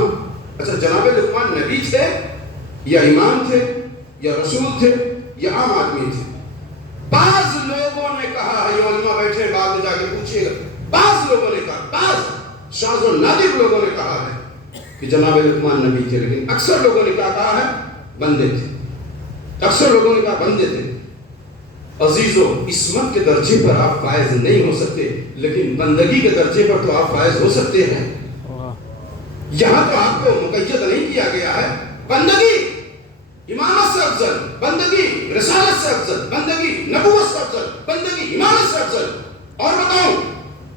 اچھا جناب لقمان نبی تھے یا امام تھے یا رسول تھے یا عام آدمی تھے؟ بعض لوگوں نے کہا ہے، یہ علماء بیٹھے ہیں بعد میں جا کے پوچھئے گا، بعض لوگوں نے کہا، بعض شاذ و نادر لوگوں نے کہا ہے کہ جناب لقمان نبی تھے، لیکن اکثر لوگوں نے کہا ہے بندے تھے، اکثر لوگوں نے کہا بندے تھے۔ عزیزو عصمت کے درجے پر آپ فائز نہیں ہو سکتے، لیکن بندگی کے درجے پر تو آپ فائز ہو سکتے ہیں۔ یہاں تو آپ کو مقید نہیں کیا گیا ہے، بندگی امامت سے افضل، بندگی رسالت سے افضل، بندگی نبوت سے افضل، بندگی امامت سے افضل۔ اور بتاؤں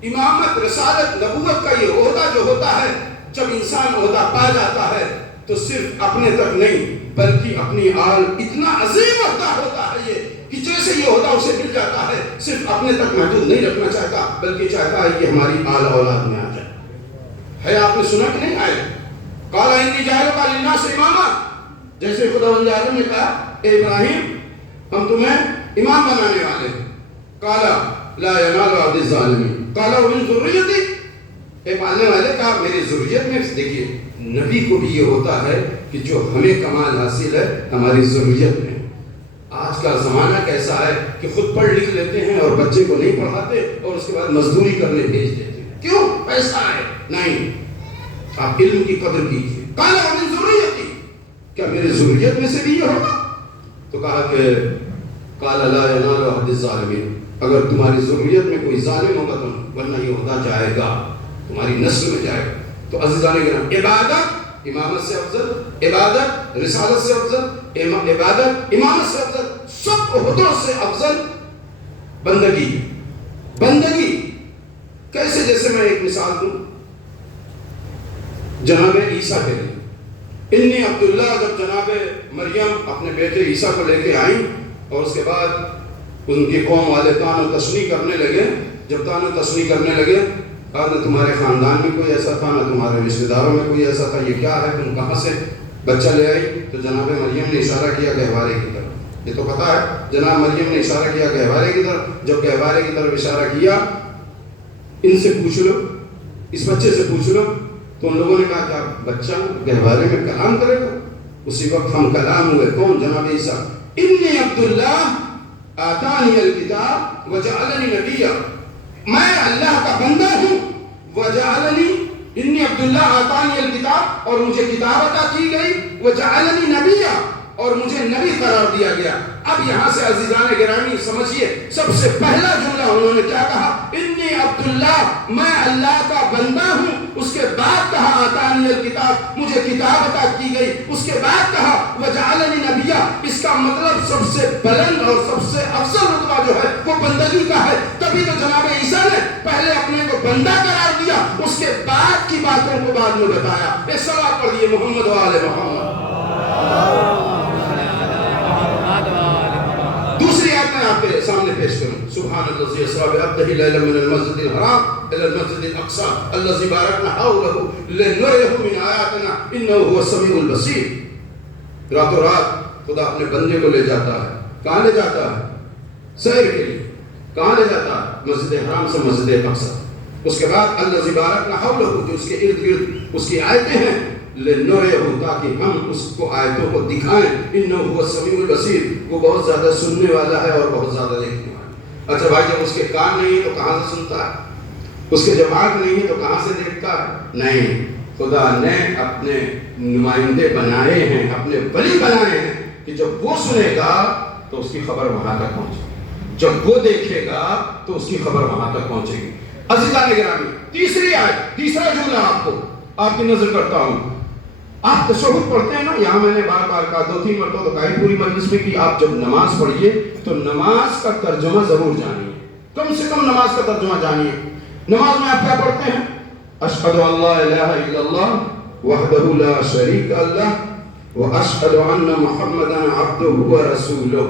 امامت رسالت نبوت کا یہ عہدہ جو ہوتا ہے، جب انسان عہدہ پا جاتا ہے تو صرف اپنے تک نہیں بلکہ اپنی آل، اتنا عظیم عہدہ ہوتا ہے یہ کہ جیسے یہ عہدہ اسے مل جاتا ہے صرف اپنے تک محدود نہیں رکھنا چاہتا بلکہ چاہتا ہے کہ ہماری آل اولاد میں آ جائے۔ ہے آپ نے سنا کہ نہیں آئے؟ قال انی جاعلک للناس اماما، جیسے خداوند عالم نے کہا اے ابراہیم ہم تمہیں امام بنانے والے ہیں۔ قال لا ینال عهد الظالمین، قال ومن ذریتی، اے پالنے والے کہا میری ذریت میں۔ دیکھیے نبی کو بھی یہ ہوتا ہے کہ جو ہمیں کمال حاصل ہے ہماری ذریت میں۔ آج کا زمانہ کیسا ہے کہ خود پڑھ لکھ لیتے ہیں اور بچے کو نہیں پڑھاتے اور اس کے بعد مزدوری کرنے بھیج دیتے ہیں، کیوں؟ پیسہ ہے۔ نہیں، آپ علم کی قدر کیجیے۔ قال ومن ذریتی، کیا میری ذریت میں سے بھی یہ ہوگا؟ تو کہا کہ قال لا ینال عهد الظالمین، اگر تمہاری ذریت میں کوئی ظالم ہوگا تو ورنہ یہ عہدہ جائے گا، تمہاری نسل میں جائے گا۔ تو عزیزان گرامی عبادت امامت سے افضل، عبادت رسالت سے افضل، عبادت امامت سے افضل، سب عہدوں سے افضل بندگی۔ بندگی کیسے؟ جیسے میں ایک مثال دوں جناب عیسیٰ کے لیے، انی عبداللہ، جب جناب مریم اپنے بیٹے عیسیٰ کو لے کے آئیں اور اس کے بعد ان کی قوم والے طعن و تشنیع کرنے لگے، جب طعن و تشنیع کرنے لگے کہا نہ تمہارے خاندان میں کوئی ایسا تھا نہ تمہارے رشتہ داروں میں کوئی ایسا تھا، یہ کیا ہے، تم کہاں سے بچہ لے آئی؟ تو جناب مریم نے اشارہ کیا گہوارے کی طرف۔ یہ تو پتا ہے جناب مریم نے اشارہ کیا گہوارے کی طرف۔ جب گہوارے کی طرف اشارہ کیا، ان سے پوچھ لو اس بچے سے پوچھ لو. تو ان لوگوں نے کہا کہ بچہ گہوارے میں کلام کرے گا. اسی وقت ہم کلام ہوئے. کون؟ جناب عیسیٰ. انی عبداللہ آتانی الکتاب وجعلنی نبیا. میں اللہ کا بندہ ہوں. وجعلنی، انی عبداللہ آتانی الکتاب، اور مجھے کتاب عطا کی گئی. وجعلنی نبیا، اور مجھے نبی قرار دیا گیا. اب یہاں سے عزیزان گرامی سمجھیے، سب سے پہلا جملہ انہوں نے کیا کہا؟ انی عبداللہ، میں اللہ کا بندہ ہوں. اس کے بعد کہا آتانی الکتاب، مجھے کتاب عطا کی گئی. اس کے بعد کہا وجعلنی نبیا. اس کا مطلب سب سے بلند اور سب سے افضل رتبہ جو ہے وہ بندگی کا ہے. تبھی تو جناب عیسیٰ نے پہلے اپنے کو بندہ قرار دیا، اس کے بعد کی باتوں کو بعد میں بتایا. ایک سوال پڑھیے محمد و آل محمد. آپ کے سامنے پیش کروں. سبحان الذی اسری بعبدہ لیلا من المسجد الحرام الی المسجد الاقصی الذی بارکنا حولہ لنریہ من آیاتنا انہ هو السمیع البصیر. راتوں رات خدا اپنے بندے کو لے جاتا ہے. کہاں لے جاتا ہے؟ سیر کے لیے. کہاں لے جاتا ہے؟ مسجد حرام سے مسجد اقصی. اس کے بعد الذی بارکنا حولہ، جو اس کے ارد گرد اس کی آیتیں ہیں، لنریہ، تاکہ ہم اس کو آیتوں کو دکھائیں. انہ هو السمیع البصیر، وہ بہت زیادہ سننے والا ہے اور بہت زیادہ دیکھنے والا ہے. اچھا بھائی، جب اس کے کان نہیں ہے تو کہاں سے سنتا ہے؟ اس کے جب آنکھ نہیں ہے تو کہاں سے دیکھتا ہے؟ نہیں. خدا نے اپنے نمائندے بنائے ہیں، اپنے ولی بنائے ہیں کہ جب وہ سنے گا تو اس کی خبر وہاں تک پہنچے گی، جب وہ دیکھے گا تو اس کی خبر وہاں تک پہنچے گی. عزیزان گرامی، تیسری آیت، تیسرا جملہ آپ کی نظر کرتا ہوں. آپ تشہد پڑھتے ہیں نا، یہاں میں نے بار بار کہا، 2-3 مرتبہ تو کہی پوری مجلس میں کہ آپ جب نماز پڑھیے تو نماز کا ترجمہ ضرور جانیے. کم سے کم نماز کا ترجمہ جانیے. نماز میں آپ کیا پڑھتے ہیں؟ اشہد ان لا الہ الا اللہ وحدہ لا شریک لہ واشہد ان محمدا عبدہ ورسولہ.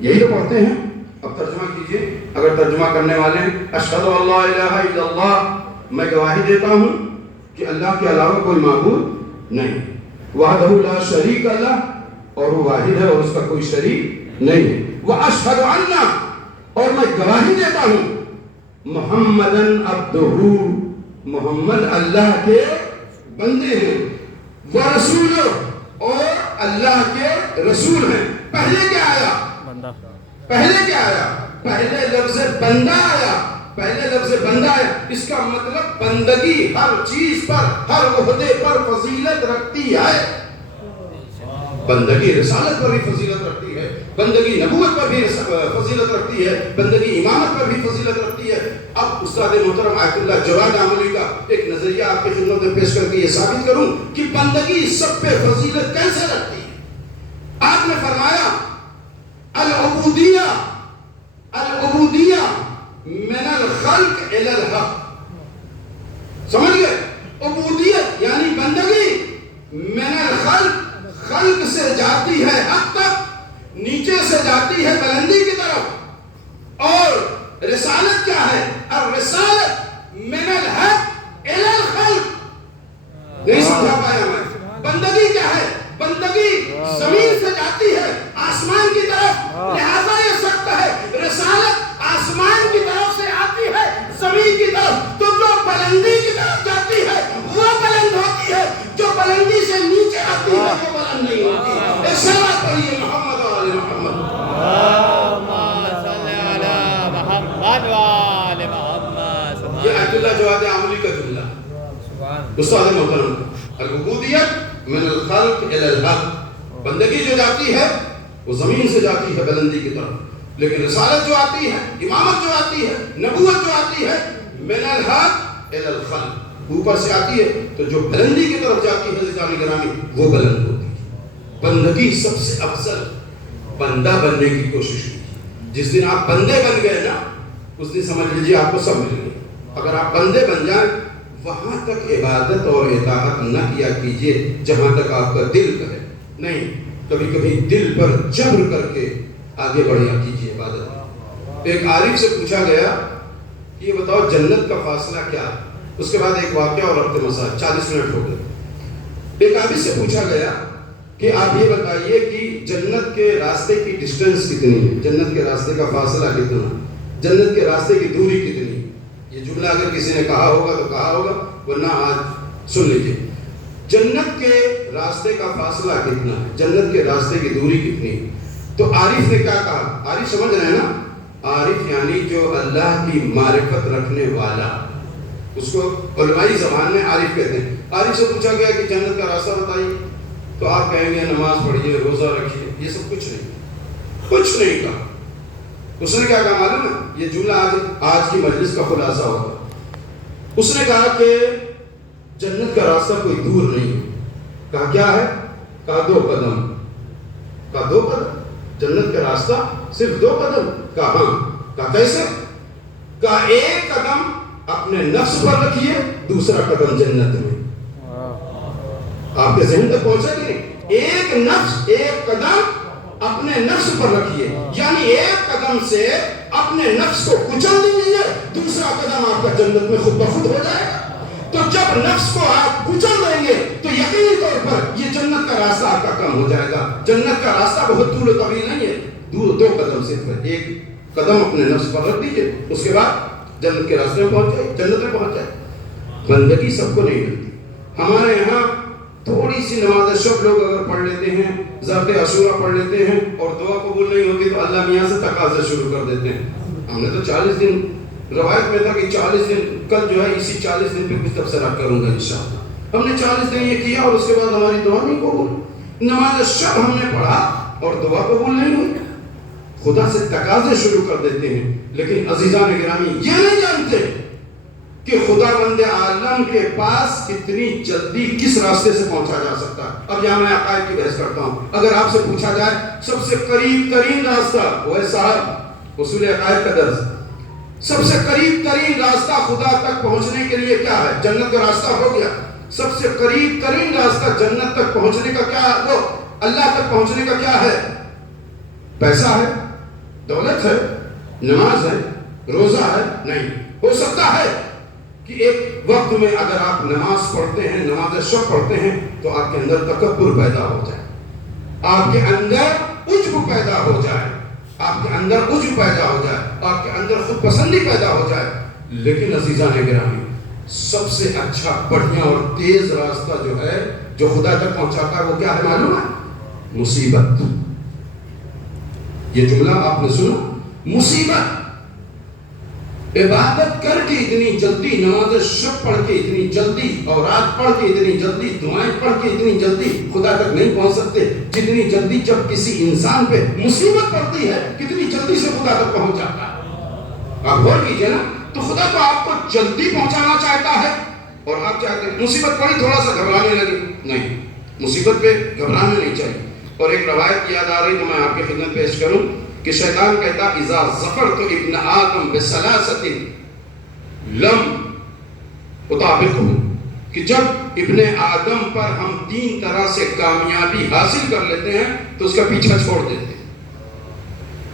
یہی تو پڑھتے ہیں. اب ترجمہ کیجئے. اگر ترجمہ کرنے والے ہیں اشہد ان لا الہ الا اللہ، میں گواہی دیتا ہوں کہ اللہ کے علاوہ کوئی معبود نہیں، وحدہ لا شریک لہ، اور وہ واحد ہے اور اس کا کوئی شریک نہیں ہے. واشہد ان، اور میں گواہی دیتا ہوں، محمدن عبدہ، محمد اللہ کے بندے ہیں، ورسولہ، اور اللہ کے رسول ہیں. پہلے کیا آیا؟ بندہ. پہلے کیا آیا؟ پہلے لفظ بندہ آیا. پہلے لفظ بندہ ہے. اس کا مطلب بندگی ہر چیز پر، ہر عہدے پر فضیلت رکھتی ہے. بندگی رسالت پر بھی فضیلت رکھتی ہے، بندگی نبوت پر بھی فضیلت رکھتی ہے، بندگی امامت پر بھی فضیلت رکھتی ہے. اب استاد محترم آیت اللہ جواد عاملی کا ایک نظریہ آپ کی خدمت میں پیش کر کے یہ ثابت کروں کہ بندگی سب پہ فضیلت کیسے رکھتی ہے. آپ نے فرمایا العبودیہ، العبودیہ من الخلق الی الحق. سمجھ گئے؟ عبودیت یعنی بندگی من الخلق، خلق سے جاتی ہے حق تک، نیچے سے جاتی ہے بلندی کی طرف. اور رسالت کیا ہے؟ الرسالت من الحق الی الخلق. نہیں سمجھا پایا میں. بندگی کیا ہے؟ بندگی زمین سے جاتی ہے آسمان کی طرف. لہذا یہ سخت ہے، رسالت آسمان کی طرف سے آتی ہے زمین کی طرف. تو جو بلندی کی طرف جاتی ہے وہ بلند ہوتی ہے، جو بلندی سے نیچے آتی ہے وہ بلند نہیں ہوتی. ایک صلوات پڑھیے محمد و آل محمد. یہ آیت اللہ جواد عاملی کا جملہ استاد محترم. العبودیت من الخلق الی الحق. بندگی جو جاتی ہے وہ زمین سے جاتی ہے بلندی کی طرف، لیکن رسالت جو آتی ہے، امامت جو آتی ہے، نبوت جو آتی ہے، من الحق الی الخلق، اوپر سے آتی ہے. تو جو بلندی کی طرف جاتی ہے عزیزان گرامی وہ بلند ہوتی ہے. بندگی سب سے افضل بندہ بننے کی کوشش کی. جس دن آپ بندے بن گئے نا، اس دن سمجھ لیجیے آپ کو سب مل گئے. اگر آپ بندے بن جائیں، وہاں تک عبادت اور اطاعت نہ کیا کیجئے جہاں تک آپ کا دل کرے. نہیں، کبھی کبھی دل پر جبر کر کے آگے بڑھیا کیجئے عبادت. ایک عارف سے پوچھا گیا کہ یہ بتاؤ جنت کا فاصلہ کیا ہے. اس کے بعد ایک واقعہ اور ربط مسائل، 40 منٹ ہو گئے. ایک عابد سے پوچھا گیا کہ آپ یہ بتائیے کہ جنت کے راستے کی ڈسٹنس کتنی ہے، جنت کے راستے کا فاصلہ کتنا، جنت کے راستے کی دوری کتنی. یہ جملہ اگر کسی نے کہا ہوگا تو کہا ہوگا، ورنہ آج سن لیجیے. جنت کے راستے کا فاصلہ کتنا ہے، جنت کے راستے کی دوری کتنی ہے؟ تو عارف نے کیا کہا؟ عارف سمجھ رہے ہیں نا؟ عارف یعنی جو اللہ کی معرفت رکھنے والا، اس کو علمائی زبان میں عارف کہتے ہیں. عارف سے پوچھا گیا کہ جنت کا راستہ بتائیے، تو آپ کہیں گے نماز پڑھیے، روزہ رکھیے. یہ سب کچھ نہیں کہا. اس نے کیا کہا معلوم ہے؟ یہ جملہ آج کی مجلس کا خلاصہ ہوگا. اس نے کہا کہ جنت کا راستہ کوئی دور نہیں ہے. کہا کیا ہے؟ کہا 2 قدم. کہا 2 قدم؟ جنت کا راستہ صرف 2 قدم؟ کہا ہاں. کہا کیسے؟ کہا 1 قدم اپنے نفس پر رکھیے، دوسرا قدم جنت میں. آپ کے ذہن تک پہنچا کہ نہیں؟ 1 نفس، 1 قدم اپنے نفس پر رکھیے، یعنی 1 قدم سے اپنے نفس کو کچل دیجیے، دوسرا قدم آپ کا جنت میں خود بخود ہو جائے گا. تو جب نفس کو آپ کچل دیں گے تو یقینی طور پر یہ جنت کا راستہ آپ کا کم ہو جائے گا. جنت کا راستہ بہت طول و طویل نہیں ہے، 2 قدم صرف ہے. 1 قدم اپنے نفس پر رکھ دیجیے، اس کے بعد جنت کے راستے میں پہنچ جائے، جنت میں پہنچ جائے. بندگی سب کو نہیں ملتی. ہمارے یہاں تھوڑی سی نماز شب لوگ اگر پڑھ لیتے ہیں، ذات عاشورہ پڑھ لیتے ہیں اور دعا قبول نہیں ہوتی تو اللہ میاں سے تقاضے شروع کر دیتے ہیں. ہم نے تو 40 دن روایت میں تھا کہ 40 دن، کل جو ہے اسی 40 دن پہ کچھ تبصرہ کروں گا انشاءاللہ. ہم نے 40 دن یہ کیا اور اس کے بعد ہماری دعا نہیں قبول. نماز شب ہم نے پڑھا اور دعا قبول نہیں ہوئی. خدا سے تقاضے شروع کر دیتے ہیں. لیکن عزیزان گرامی یہ نہیں جانتے کہ خدا بند عالم کے پاس کتنی جلدی کس راستے سے پہنچا جا سکتا ہے. اب یہاں میں عقائد کی بحث کرتا ہوں. اگر آپ سے پوچھا جائے سب سے قریب ترین راستہ، وہ ہے صاحب اصول عقائد کا درس، سب سے قریب ترین راستہ خدا تک پہنچنے کے لیے کیا ہے؟ جنت کا راستہ ہو گیا. سب سے قریب ترین راستہ جنت تک پہنچنے کا کیا ہے؟ وہ اللہ تک پہنچنے کا کیا ہے؟ پیسہ ہے، دولت ہے، نماز ہے، روزہ ہے؟ نہیں. ہو سکتا ہے کہ ایک وقت میں اگر آپ نماز پڑھتے ہیں، نماز شب پڑھتے ہیں تو آپ کے اندر تکبر پیدا ہو جائے، آپ کے اندر عجب پیدا ہو جائے، آپ کے اندر عجب پیدا ہو جائے، آپ کے اندر خود پسندی پیدا ہو جائے. لیکن عزیزان گرامی سب سے اچھا، بڑھیا اور تیز راستہ جو ہے جو خدا تک پہنچاتا ہے وہ کیا ہے معلوم ہے؟ مصیبت. یہ جملہ آپ نے سنا؟ مصیبت. عبادت کر کے اتنی جلدی، نماز شب پڑھ کے اتنی جلدی، اورات پڑھ کے اتنی جلدی، دعائیں پڑھ کے اتنی جلدی خدا تک نہیں پہنچ سکتے جتنی جلدی جب کسی انسان پہ مصیبت پڑتی ہے کتنی جلدی سے خدا تک پہنچ جاتا ہے. آپ غور کیجئے نا. تو خدا تو آپ کو جلدی پہنچانا چاہتا ہے اور آپ چاہتے ہیں مصیبت پڑی تھوڑا سا گھبرانے لگے. نہیں، مصیبت پہ گھبرانا نہیں چاہیے. اور ایک روایت یاد آ رہی تو میں آپ کی خدمت پیش کروں کہ شیطان کہتا اذا ظفرت ابن آدم بثلاثۃ لم اطابقہ، کہ جب ابن آدم پر ہم 3 طرح سے کامیابی حاصل کر لیتے ہیں تو اس کا پیچھا چھوڑ دیتے ہیں.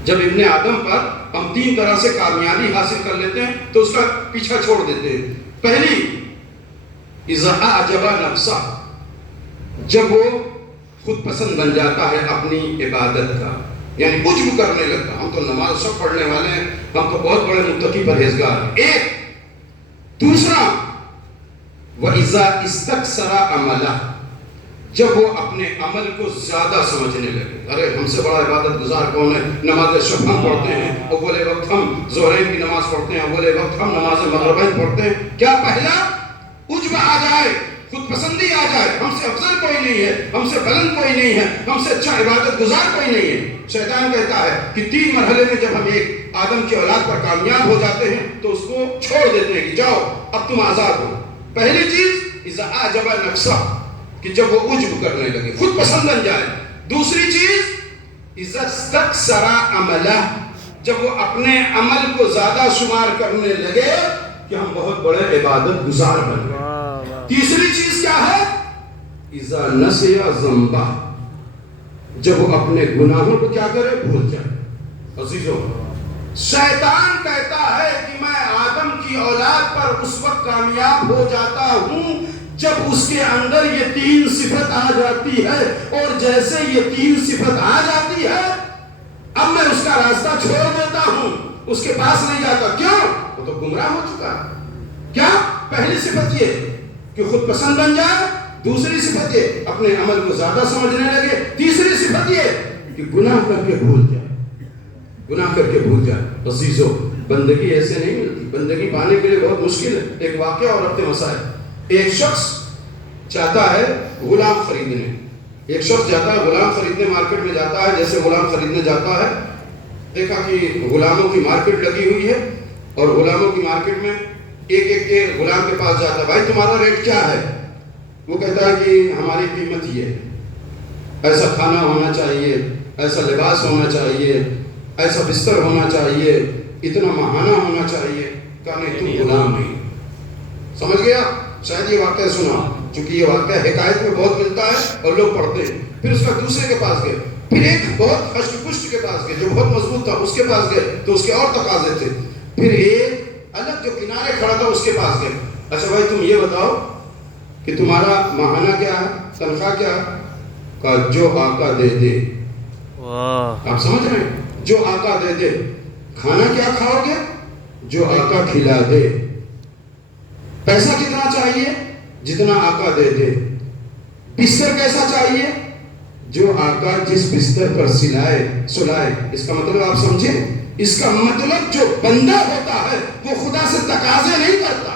جب ابن آدم پر ہم 3 طرح سے کامیابی حاصل کر لیتے ہیں تو اس کا پیچھا چھوڑ دیتے ہیں. پہلی اذا اعجب نفسہ، جب وہ خود پسند بن جاتا ہے اپنی عبادت کا، یعنی عجب کرنے لگتا. ہم تو نماز سب پڑھنے والے ہیں، ہم تو بہت بڑے متقی پرہیزگار ہیں. ایک. دوسرا وَإِذَا اسْتَكْثَرَ عَمَلَهُ، جب وہ اپنے عمل کو زیادہ سمجھنے لگے. ارے ہم سے بڑا عبادت گزار کون ہے؟ نماز شب ہم پڑھتے ہیں، اول وقت ہم ظہرین کی نماز پڑھتے ہیں، اول وقت ہم نماز مغربین پڑھتے ہیں. کیا پہلا عجب آ جائے، خود پسندی آ جائے، ہم سے افضل کوئی نہیں ہے، ہم سے بلند کوئی نہیں ہے، ہم سے اچھا عبادت گزار کوئی نہیں ہے. شیطان کہتا ہے کہ 3 مرحلے میں جب ہم ایک آدم کی اولاد پر کامیاب ہو جاتے ہیں تو اس کو چھوڑ دیتے ہیں کہ جاؤ اب تم آزاد ہو. پہلی چیز اذا اعجب نفسہ، کہ جب وہ عجب کرنے لگے، خود پسند بن جائے. دوسری چیز اذا استکثر عملہ، جب وہ اپنے عمل کو زیادہ شمار کرنے لگے کہ ہم بہت بڑے عبادت گزار بن گئے. تیسری چیز کیا ہے؟ اذا نسی ذنبہ، جب وہ اپنے گناہوں کو کیا کرے؟ بھول جائے. عزیزو، شیطان کہتا ہے کہ میں آدم کی اولاد پر اس وقت کامیاب ہو جاتا ہوں جب اس کے اندر یہ 3 صفت آ جاتی ہے، اور جیسے یہ 3 صفت آ جاتی ہے اب میں اس کا راستہ چھوڑ دیتا ہوں، اس کے پاس نہیں جاتا. کیوں؟ وہ تو گمراہ ہو چکا ہے۔ کیا؟ پہلی صفت یہ کہ خود پسند بن جائے، دوسری صفت یہ اپنے عمل کو زیادہ سمجھنے لگے، تیسری صفت یہ کہ گناہ کر کے بھول جائے، گناہ کر کے بھول جائے۔ عزیزو، بندگی ایسے نہیں ملتی، بندگی پانے کے لیے بہت مشکل ہے۔ ایک واقعہ اور اپنے مسائل۔ ایک شخص چاہتا ہے غلام خریدنے، ایک شخص جاتا ہے غلام خریدنے، مارکیٹ میں جاتا ہے، جیسے غلام خریدنے جاتا ہے، دیکھا کہ غلاموں کی مارکیٹ لگی ہوئی ہے، اور غلاموں کی مارکیٹ میں ایک ایک کے غلام کے پاس جاتا ہے، بھائی تمہارا ریٹ کیا ہے؟ وہ کہتا ہے کہ ہماری قیمت یہ ہے، ایسا کھانا ہونا چاہیے، ایسا لباس ہونا چاہیے، ایسا بستر ہونا چاہیے، اتنا ماہانہ ہونا چاہیے۔ کہا نہیں، تم غلام نہیں۔ سمجھ گیا؟ شاید یہ واقعہ سنا، چونکہ یہ واقعہ حکایت میں بہت ملتا ہے اور لوگ پڑھتے ہیں۔ پھر اس کا دوسرے کے پاس گئے، پھر ایک بہت ہشت پشت کے پاس گئے جو بہت مضبوط تھا، اس کے پاس گئے تو اس کے اور تقاضے تھے۔ پھر ایک الگ جو کنارے کھڑا تھا اس کے پاس گئے، اچھا بھائی تم یہ بتاؤ کہ تمہارا ماہانہ کیا ہے، تنخواہ کیا ہے؟ کہا جو آقا دے دے۔ آپ سمجھ رہے ہیں؟ جو آقا دے دے۔ کھانا کیا کھاؤ گے؟ جو آقا کھلا دے۔ پیسہ کتنا چاہیے؟ جتنا آقا دے دے۔ بستر کیسا چاہیے؟ جو آقا جس بستر پر سلائے۔ اس کا مطلب آپ سمجھیں؟ اس کا مطلب جو بندہ ہوتا ہے وہ خدا سے تقاضے نہیں کرتا،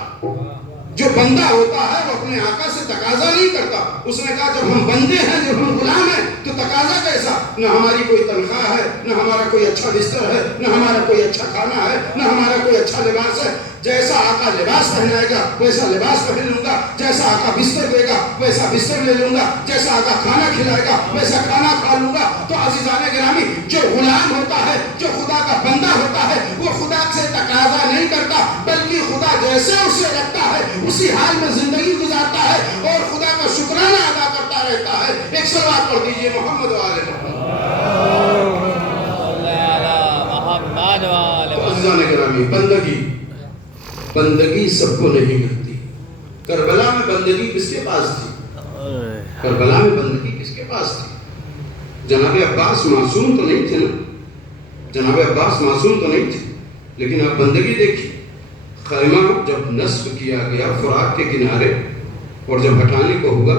جو بندہ ہوتا ہے وہ اپنے آقا سے تقاضا نہیں کرتا۔ اس نے کہا جب ہم بندے ہیں، جب ہم غلام ہیں تو تقاضا کیسا؟ نہ ہماری کوئی تنخواہ ہے، نہ ہمارا کوئی اچھا بستر ہے، نہ ہمارا کوئی اچھا کھانا ہے، نہ ہمارا کوئی اچھا لباس ہے۔ جیسا آقا لباس پہنائے گا ویسا لباس پہن لوں گا، جیسا آقا بستر دے گا ویسا بستر لے لوں گا، جیسا آقا کھانا کھلائے گا ویسا کھانا کھا لوں گا۔ تو عزیزان گرامی، جو غلام ہوتا ہے، جو خدا کا بندہ ہوتا ہے، وہ خدا سے تقاضا نہیں کرتا، بلکہ خدا جیسے اسے رکھتا ہے اسی حال میں زندگی گزارتا ہے اور خدا کا شکرانہ ادا کرتا رہتا ہے۔ ایک صلوات پڑھ دیجئے محمد و آل محمد۔ تو عزیزان گرامی، بندگی سب کو نہیں ملتی۔ کربلا میں بندگی کس کے پاس تھی؟ کربلا میں بندگی کس کے پاس تھی؟ جناب عباس معصوم تو نہیں تھے نا، جناب عباس معصوم تو نہیں تھے، لیکن آپ بندگی دیکھیے۔ خیمہ جب نصب کیا گیا فرات کے کنارے اور جب ہٹانے کو ہوا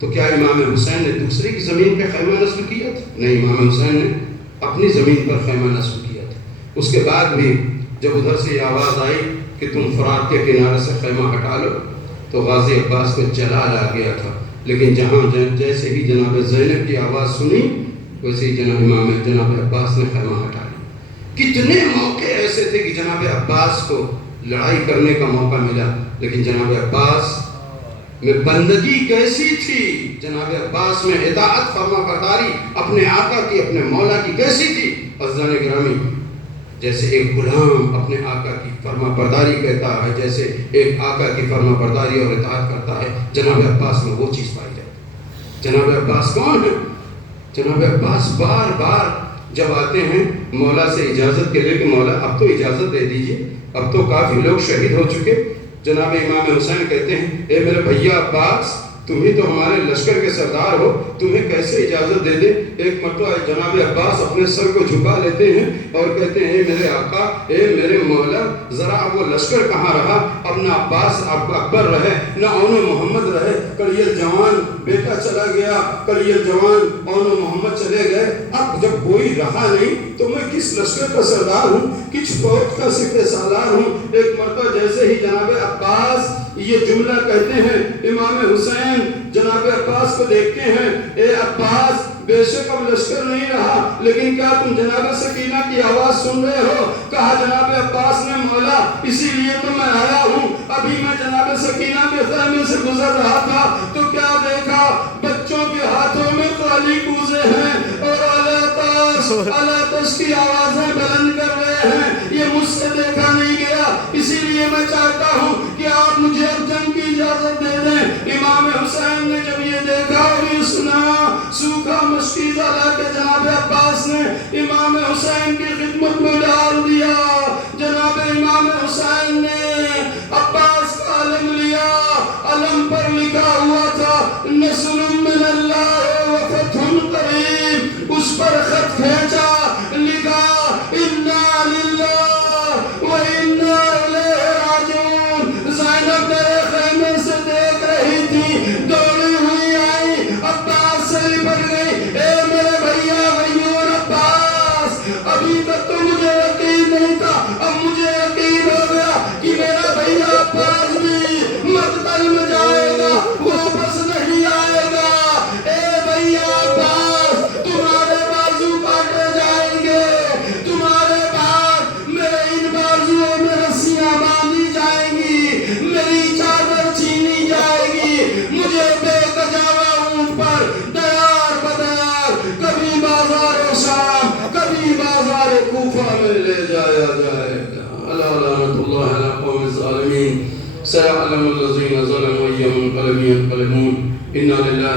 تو کیا امام حسین نے دوسرے کی زمین پہ خیمہ نصب کیا تھا؟ نہیں، امام حسین نے اپنی زمین پر خیمہ نصب کیا تھا۔ اس کے بعد بھی جب ادھر سے یہ آواز آئی کہ تم فرات کے کنارے سے خیمہ ہٹا لو تو غازی عباس کو جلال آ گیا تھا، لیکن جیسے ہی جناب زینب کی آواز سنی ویسے ہی جناب عباس نے خیمہ ہٹا لیا۔ کتنے موقع ایسے تھے کہ جناب عباس کو لڑائی کرنے کا موقع ملا، لیکن جناب عباس میں بندگی کیسی تھی، جناب عباس میں اطاعت فرما برداری اپنے آقا کی، اپنے مولا کی کیسی تھی۔ عزیزان گرامی، جیسے ایک غلام اپنے آقا کی فرما برداری کہتا ہے، جیسے ایک آقا کی فرما برداری اور اطاعت کرتا ہے، جناب عباس میں وہ چیز پائی جاتی ہے۔ جناب عباس کون ہے؟ جناب عباس بار بار جب آتے ہیں مولا سے اجازت کے لیے کہ مولا اب تو اجازت دے دیجئے، اب تو کافی لوگ شہید ہو چکے۔ جناب امام حسین کہتے ہیں اے میرے بھیا عباس، تم ہی تو ہمارے لشکر کے سردار ہو، تمہیں کیسے اجازت دے دے؟ ایک مرتبہ جناب عباس اپنے سر کو جھکا لیتے ہیں اور کہتے ہیں اے میرے آقا، اے میرے مولا، ذرا وہ لشکر کہاں رہا؟ اب نہ عباس اکبر رہے، نہ اون محمد رہے، کلیل جوان بیٹا چلا گیا، کلیل جوان اون محمد چلے گئے، اب جب کوئی رہا نہیں تو میں کس لشکر کا سردار ہوں، کس فوج کا سپہ سالار ہوں؟ ایک مرتبہ جیسے ہی جناب عباس یہ جملہ کہتے ہیں، امام حسین جناب عباس کو دیکھتے ہیں، اے عباس، بے شک اب لشکر نہیں رہا، لیکن کیا تم جناب سکینہ کی آواز سن رہے ہو؟ کہا جناب عباس نے مولا اسی لیے تو میں آیا ہوں، ابھی میں جناب سکینہ کے خیمے سے گزر رہا تھا تو کیا دیکھا؟ بچوں کے ہاتھوں میں خالی کوزے ہیں اور الاطش کی آوازیں بلند کر رہے ہیں، یہ مجھ سے دیکھا نہیں گیا، اسی لیے میں چاہتا ہوں کہ آپ مجھے اب جنگ کی اجازت دے دیں۔ امام حسین نے جب یہ دیکھا اور یہ سنا، سوکھا مشکیزہ لا کے جناب عباس نے امام حسین کی خدمت میں ڈال دیا۔ جناب امام حسین نے عباس کا علم لیا، علم پر لکھا ہوا تھا نصر من اللہ و فتح قریب، اس پر خط کھینچا، لکھا انا للہ و انا ألا لعنة الله على قوم الظالمين سيعلم الذين ظلموا أي منقلب ينقلبون إنا لله